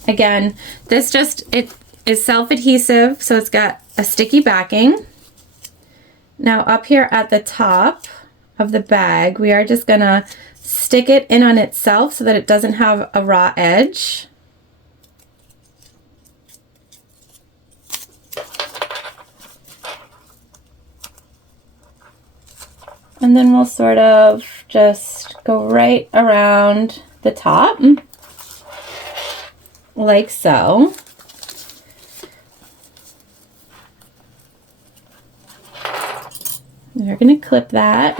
again, this it is self-adhesive, so it's got a sticky backing. Now up here at the top of the bag, we are just gonna stick it in on itself so that it doesn't have a raw edge. And then we'll sort of just go right around the top, like so. We're going to clip that.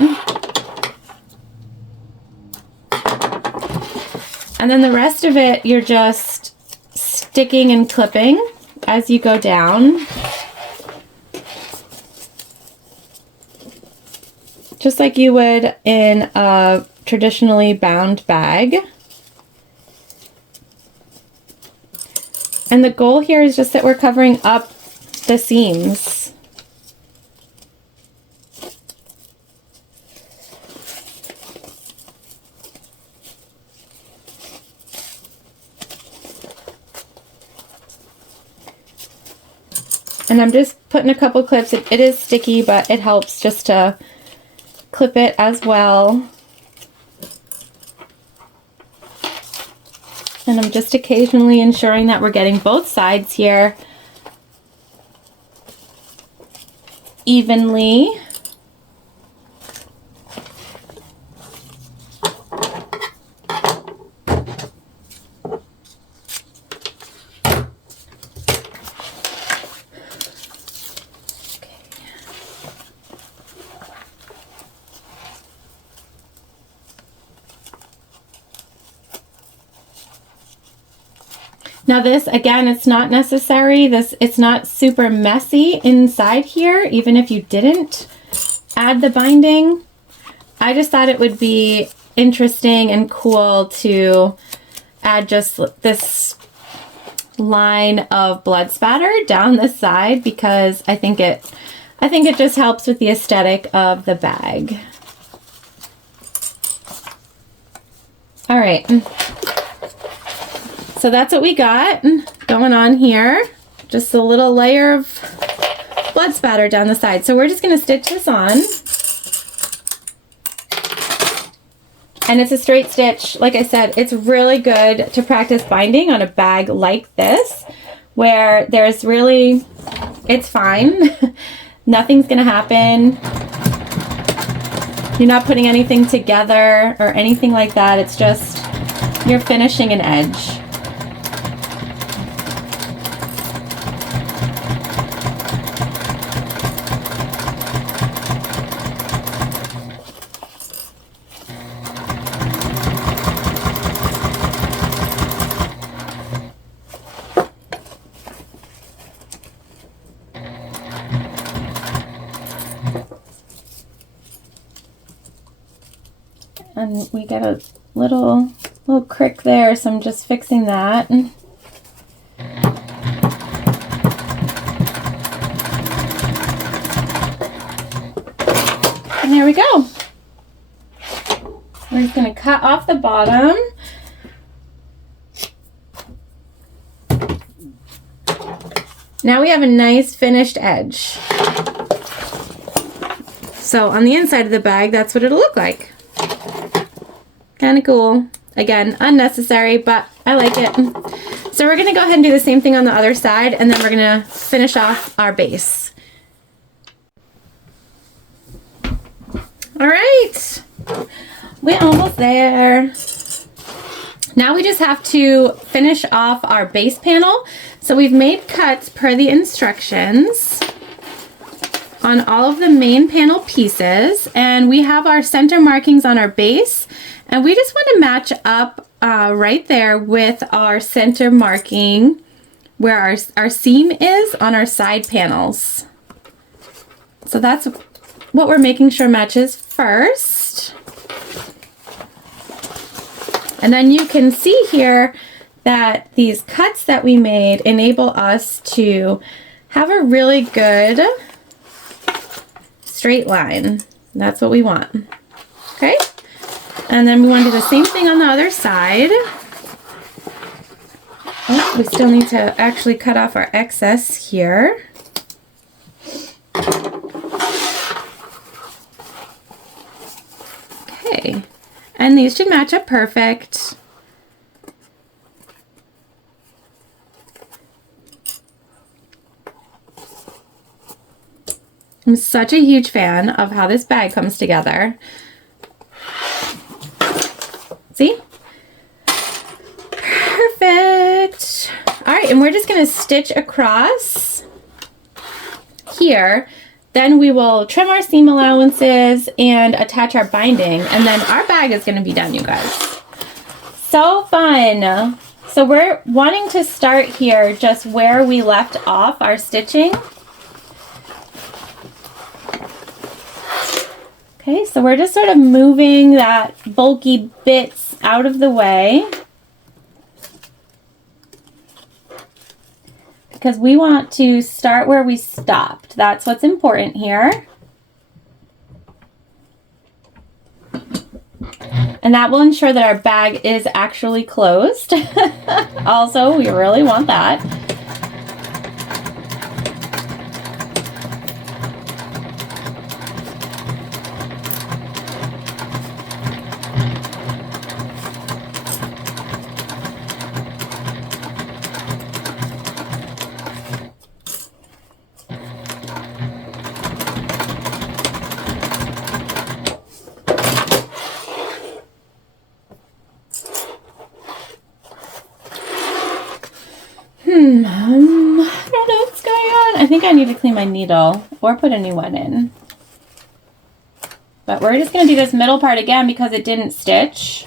And then the rest of it, you're just sticking and clipping as you go down. Just like you would in a traditionally bound bag. And the goal here is just that we're covering up the seams. And I'm just putting a couple clips. It is sticky, but it helps just to clip it as well. And I'm just occasionally ensuring that we're getting both sides here evenly. Now this, again, it's not necessary. It's not super messy inside here, even if you didn't add the binding. I just thought it would be interesting and cool to add just this line of blood spatter down the side because I think it just helps with the aesthetic of the bag. All right. So that's what we got going on here. Just a little layer of blood spatter down the side. So we're just going to stitch this on. And it's a straight stitch. Like I said, it's really good to practice binding on a bag like this, where there's really, it's fine. Nothing's going to happen. You're not putting anything together or anything like that. It's just, you're finishing an edge. And we get a little crick there, so I'm just fixing that. And there we go. We're just going to cut off the bottom. Now we have a nice finished edge. So on the inside of the bag, that's what it'll look like. Kind of cool. Again, unnecessary, but I like it. So we're going to go ahead and do the same thing on the other side, and then we're going to finish off our base. All right, we're almost there. Now we just have to finish off our base panel. So we've made cuts per the instructions on all of the main panel pieces, and we have our center markings on our base, and we just want to match up right there with our center marking where our seam is on our side panels. So that's what we're making sure matches first. And then you can see here that these cuts that we made enable us to have a really good straight line. That's what we want. Okay? And then we want to do the same thing on the other side. Oh, we still need to actually cut off our excess here. Okay. And these should match up perfect. I'm such a huge fan of how this bag comes together. See? Perfect. All right, and we're just going to stitch across here. Then we will trim our seam allowances and attach our binding, and then our bag is going to be done, you guys. So fun. So we're wanting to start here just where we left off our stitching. Okay, so we're just sort of moving that bulky bits out of the way, because we want to start where we stopped. That's what's important here. And that will ensure that our bag is actually closed. Also, we really want that. I don't know what's going on. I think I need to clean my needle or put a new one in. But we're just going to do this middle part again because it didn't stitch.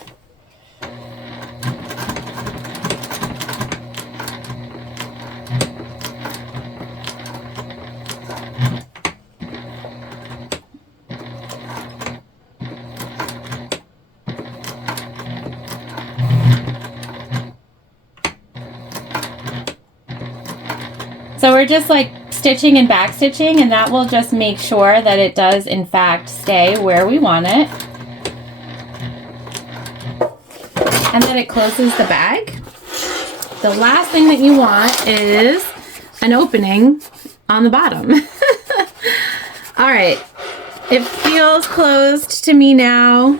So we're just like stitching and back stitching, and that will just make sure that it does in fact stay where we want it. And that it closes the bag. The last thing that you want is an opening on the bottom. All right, it feels closed to me now.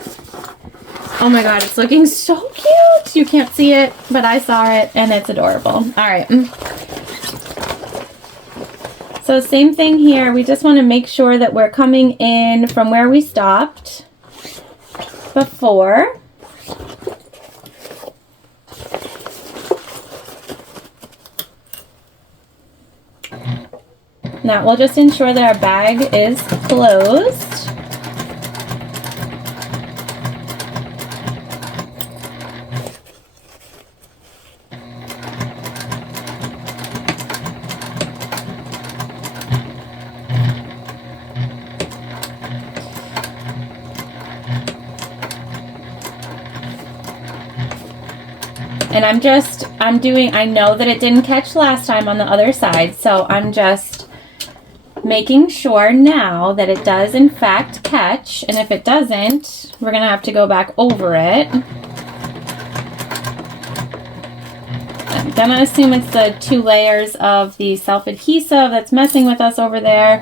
Oh my God, it's looking so cute. You can't see it, but I saw it and it's adorable. All right. So same thing here, we just want to make sure that we're coming in from where we stopped before. Now we'll just ensure that our bag is closed. And I know that it didn't catch last time on the other side, so I'm just making sure now that it does in fact catch, and if it doesn't, we're gonna have to go back over it. I'm gonna assume it's the 2 layers of the self-adhesive that's messing with us over there.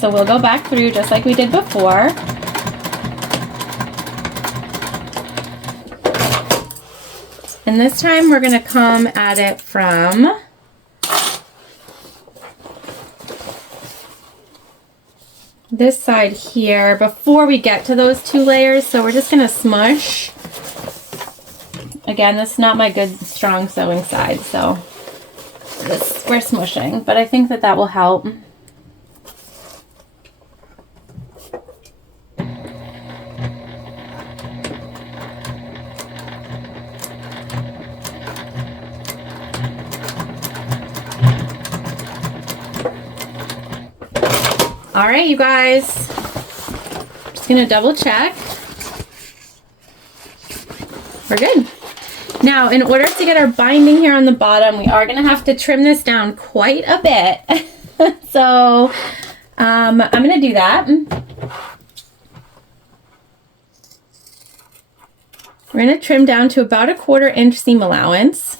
So we'll go back through just like we did before. And this time we're gonna come at it from this side here before we get to those 2 layers. So we're just gonna smush. Again, this is not my good strong sewing side, so we're smushing, but I think that that will help. All right, you guys, just gonna double check. We're good. Now, in order to get our binding here on the bottom, we are gonna have to trim this down quite a bit. So I'm gonna do that. We're gonna trim down to about a 1/4 inch seam allowance.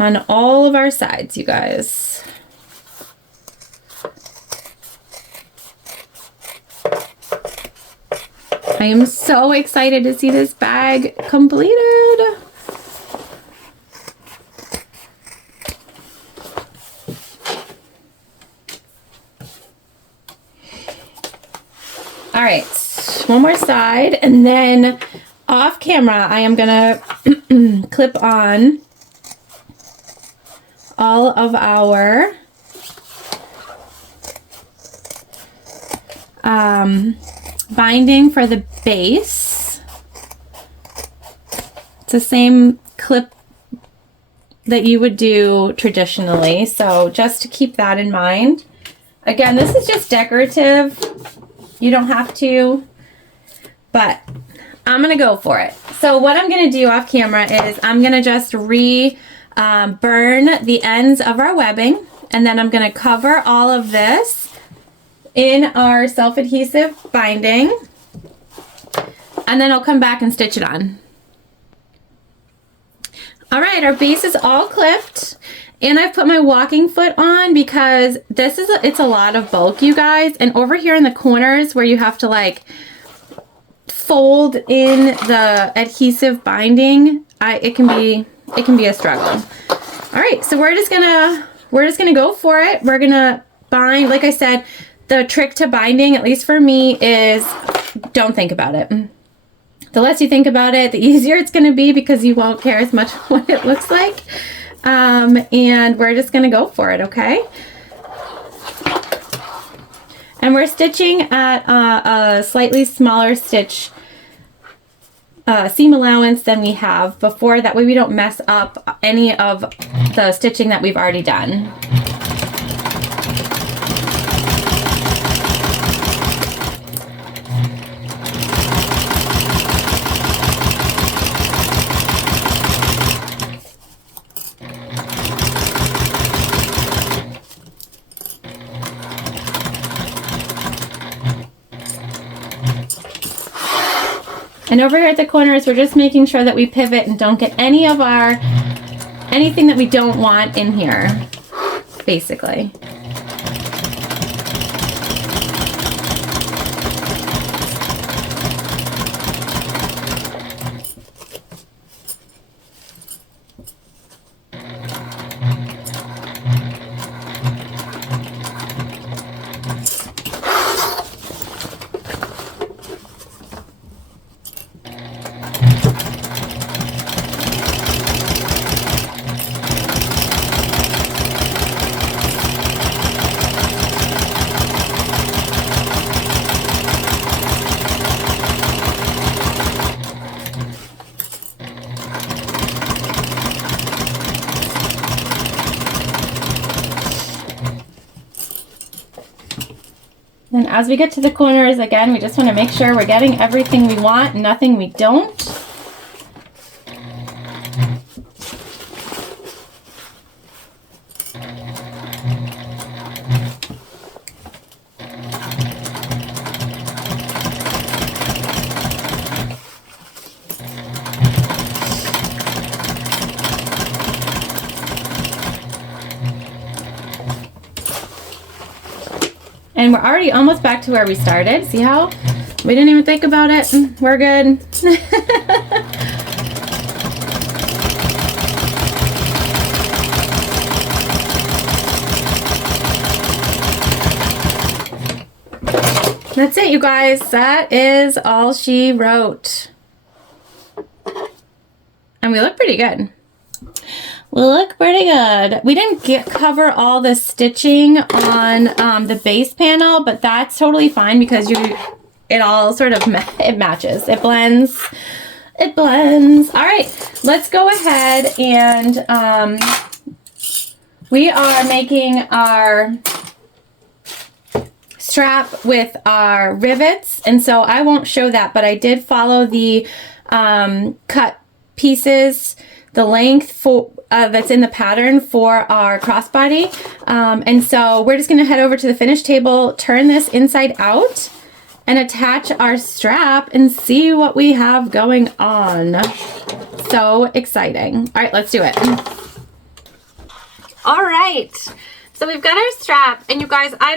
On all of our sides, you guys. I am so excited to see this bag completed. All right, one more side, and then off camera, I am gonna clip on all of our binding for the base. It's the same clip that you would do traditionally, so just to keep that in mind. Again, this is just decorative. You don't have to, but I'm gonna go for it. So what I'm gonna do off camera is I'm gonna just burn the ends of our webbing, and then I'm going to cover all of this in our self-adhesive binding, and then I'll come back and stitch it on. All right, our base is all clipped, and I've put my walking foot on because it's a lot of bulk, you guys, and over here in the corners where you have to like fold in the adhesive binding, it can be a struggle. All right, so we're just gonna go for it. We're gonna bind. Like I said, the trick to binding, at least for me, is don't think about it. The less you think about it, the easier it's gonna be because you won't care as much what it looks like. And we're just gonna go for it, okay? And we're stitching at a slightly smaller stitch seam allowance than we have before. That way we don't mess up any of the stitching that we've already done. And over here at the corners, we're just making sure that we pivot and don't get anything that we don't want in here, basically. Then as we get to the corners, again, we just want to make sure we're getting everything we want, nothing we don't. And we're already almost back to where we started. See how we didn't even think about it? We're good. That's it, you guys. That is all she wrote. And we look pretty good. We look pretty good. We didn't cover all the stitching on the base panel, but that's totally fine because it all sort of it matches. It blends. It blends. All right, let's go ahead and we are making our strap with our rivets, and so I won't show that, but I did follow the cut pieces, the length for that's in the pattern for our crossbody. And so we're just going to head over to the finished table, turn this inside out, and attach our strap and see what we have going on. So exciting. All right, let's do it. All right. So we've got our strap, and you guys, I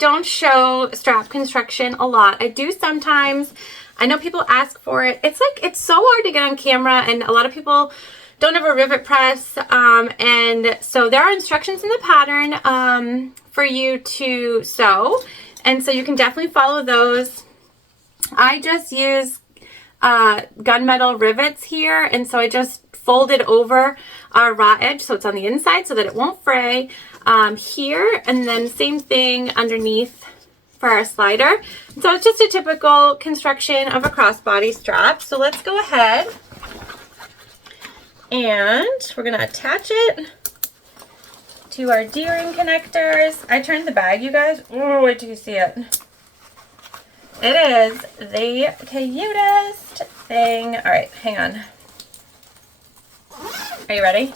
don't show strap construction a lot. I do sometimes. I know people ask for it. It's so hard to get on camera, and a lot of people don't have a rivet press, and so there are instructions in the pattern for you to sew, and so you can definitely follow those. I just use gunmetal rivets here, and so I just fold it over our raw edge so it's on the inside so that it won't fray here, and then same thing underneath for our slider. So it's just a typical construction of a crossbody strap. So let's go ahead and we're going to attach it to our D-ring connectors. I turned the bag, you guys. Oh, wait till you see it. It is the cutest thing. All right, hang on. Are you ready?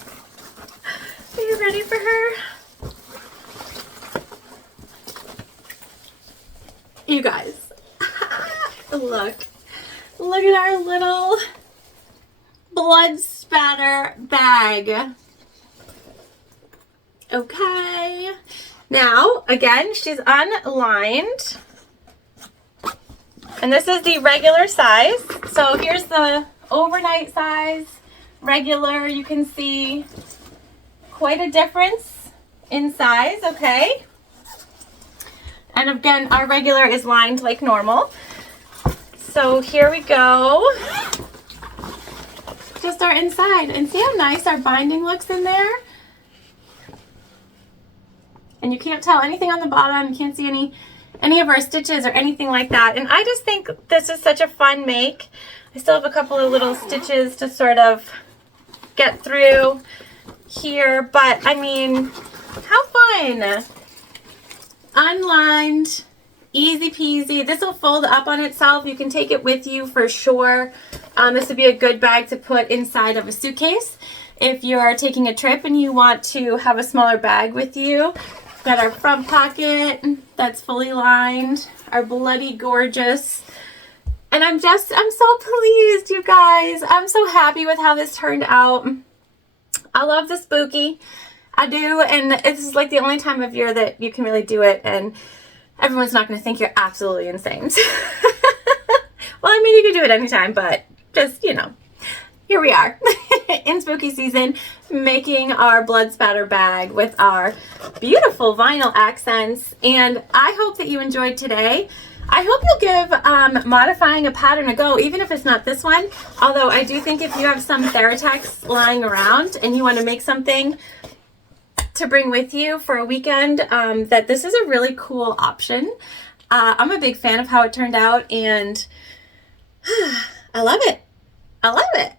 Are you ready for her? You guys, look at our little blood spatter bag. Okay, now again, she's unlined, and this is the regular size. So here's the overnight size, regular. You can see quite a difference in size, okay? And again, our regular is lined like normal. So here we go. Just our inside. And see how nice our binding looks in there? And you can't tell anything on the bottom. You can't see any of our stitches or anything like that. And I just think this is such a fun make. I still have a couple of little stitches to sort of get through here. But I mean, how fun. Unlined, easy peasy. This will fold up on itself. You can take it with you for sure. This would be a good bag to put inside of a suitcase if you're taking a trip and you want to have a smaller bag with you. We've got our front pocket that's fully lined, our bloody gorgeous. And I'm so pleased, you guys. I'm so happy with how this turned out. I love the spooky. I do, and this is like the only time of year that you can really do it, and everyone's not going to think you're absolutely insane. Well, I mean, you can do it anytime, but just, you know, here we are in spooky season, making our blood spatter bag with our beautiful vinyl accents, and I hope that you enjoyed today. I hope you'll give modifying a pattern a go, even if it's not this one, although I do think if you have some Theratex lying around and you want to make something to bring with you for a weekend, that this is a really cool option. I'm a big fan of how it turned out, and I love it. I love it.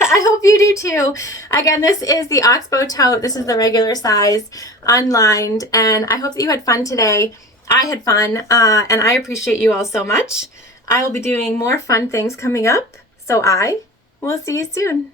I hope you do too. Again, this is the oxbow tote. This is the regular size, unlined, and I hope that you had fun today. I had fun, and I appreciate you all so much. I will be doing more fun things coming up, so I will see you soon.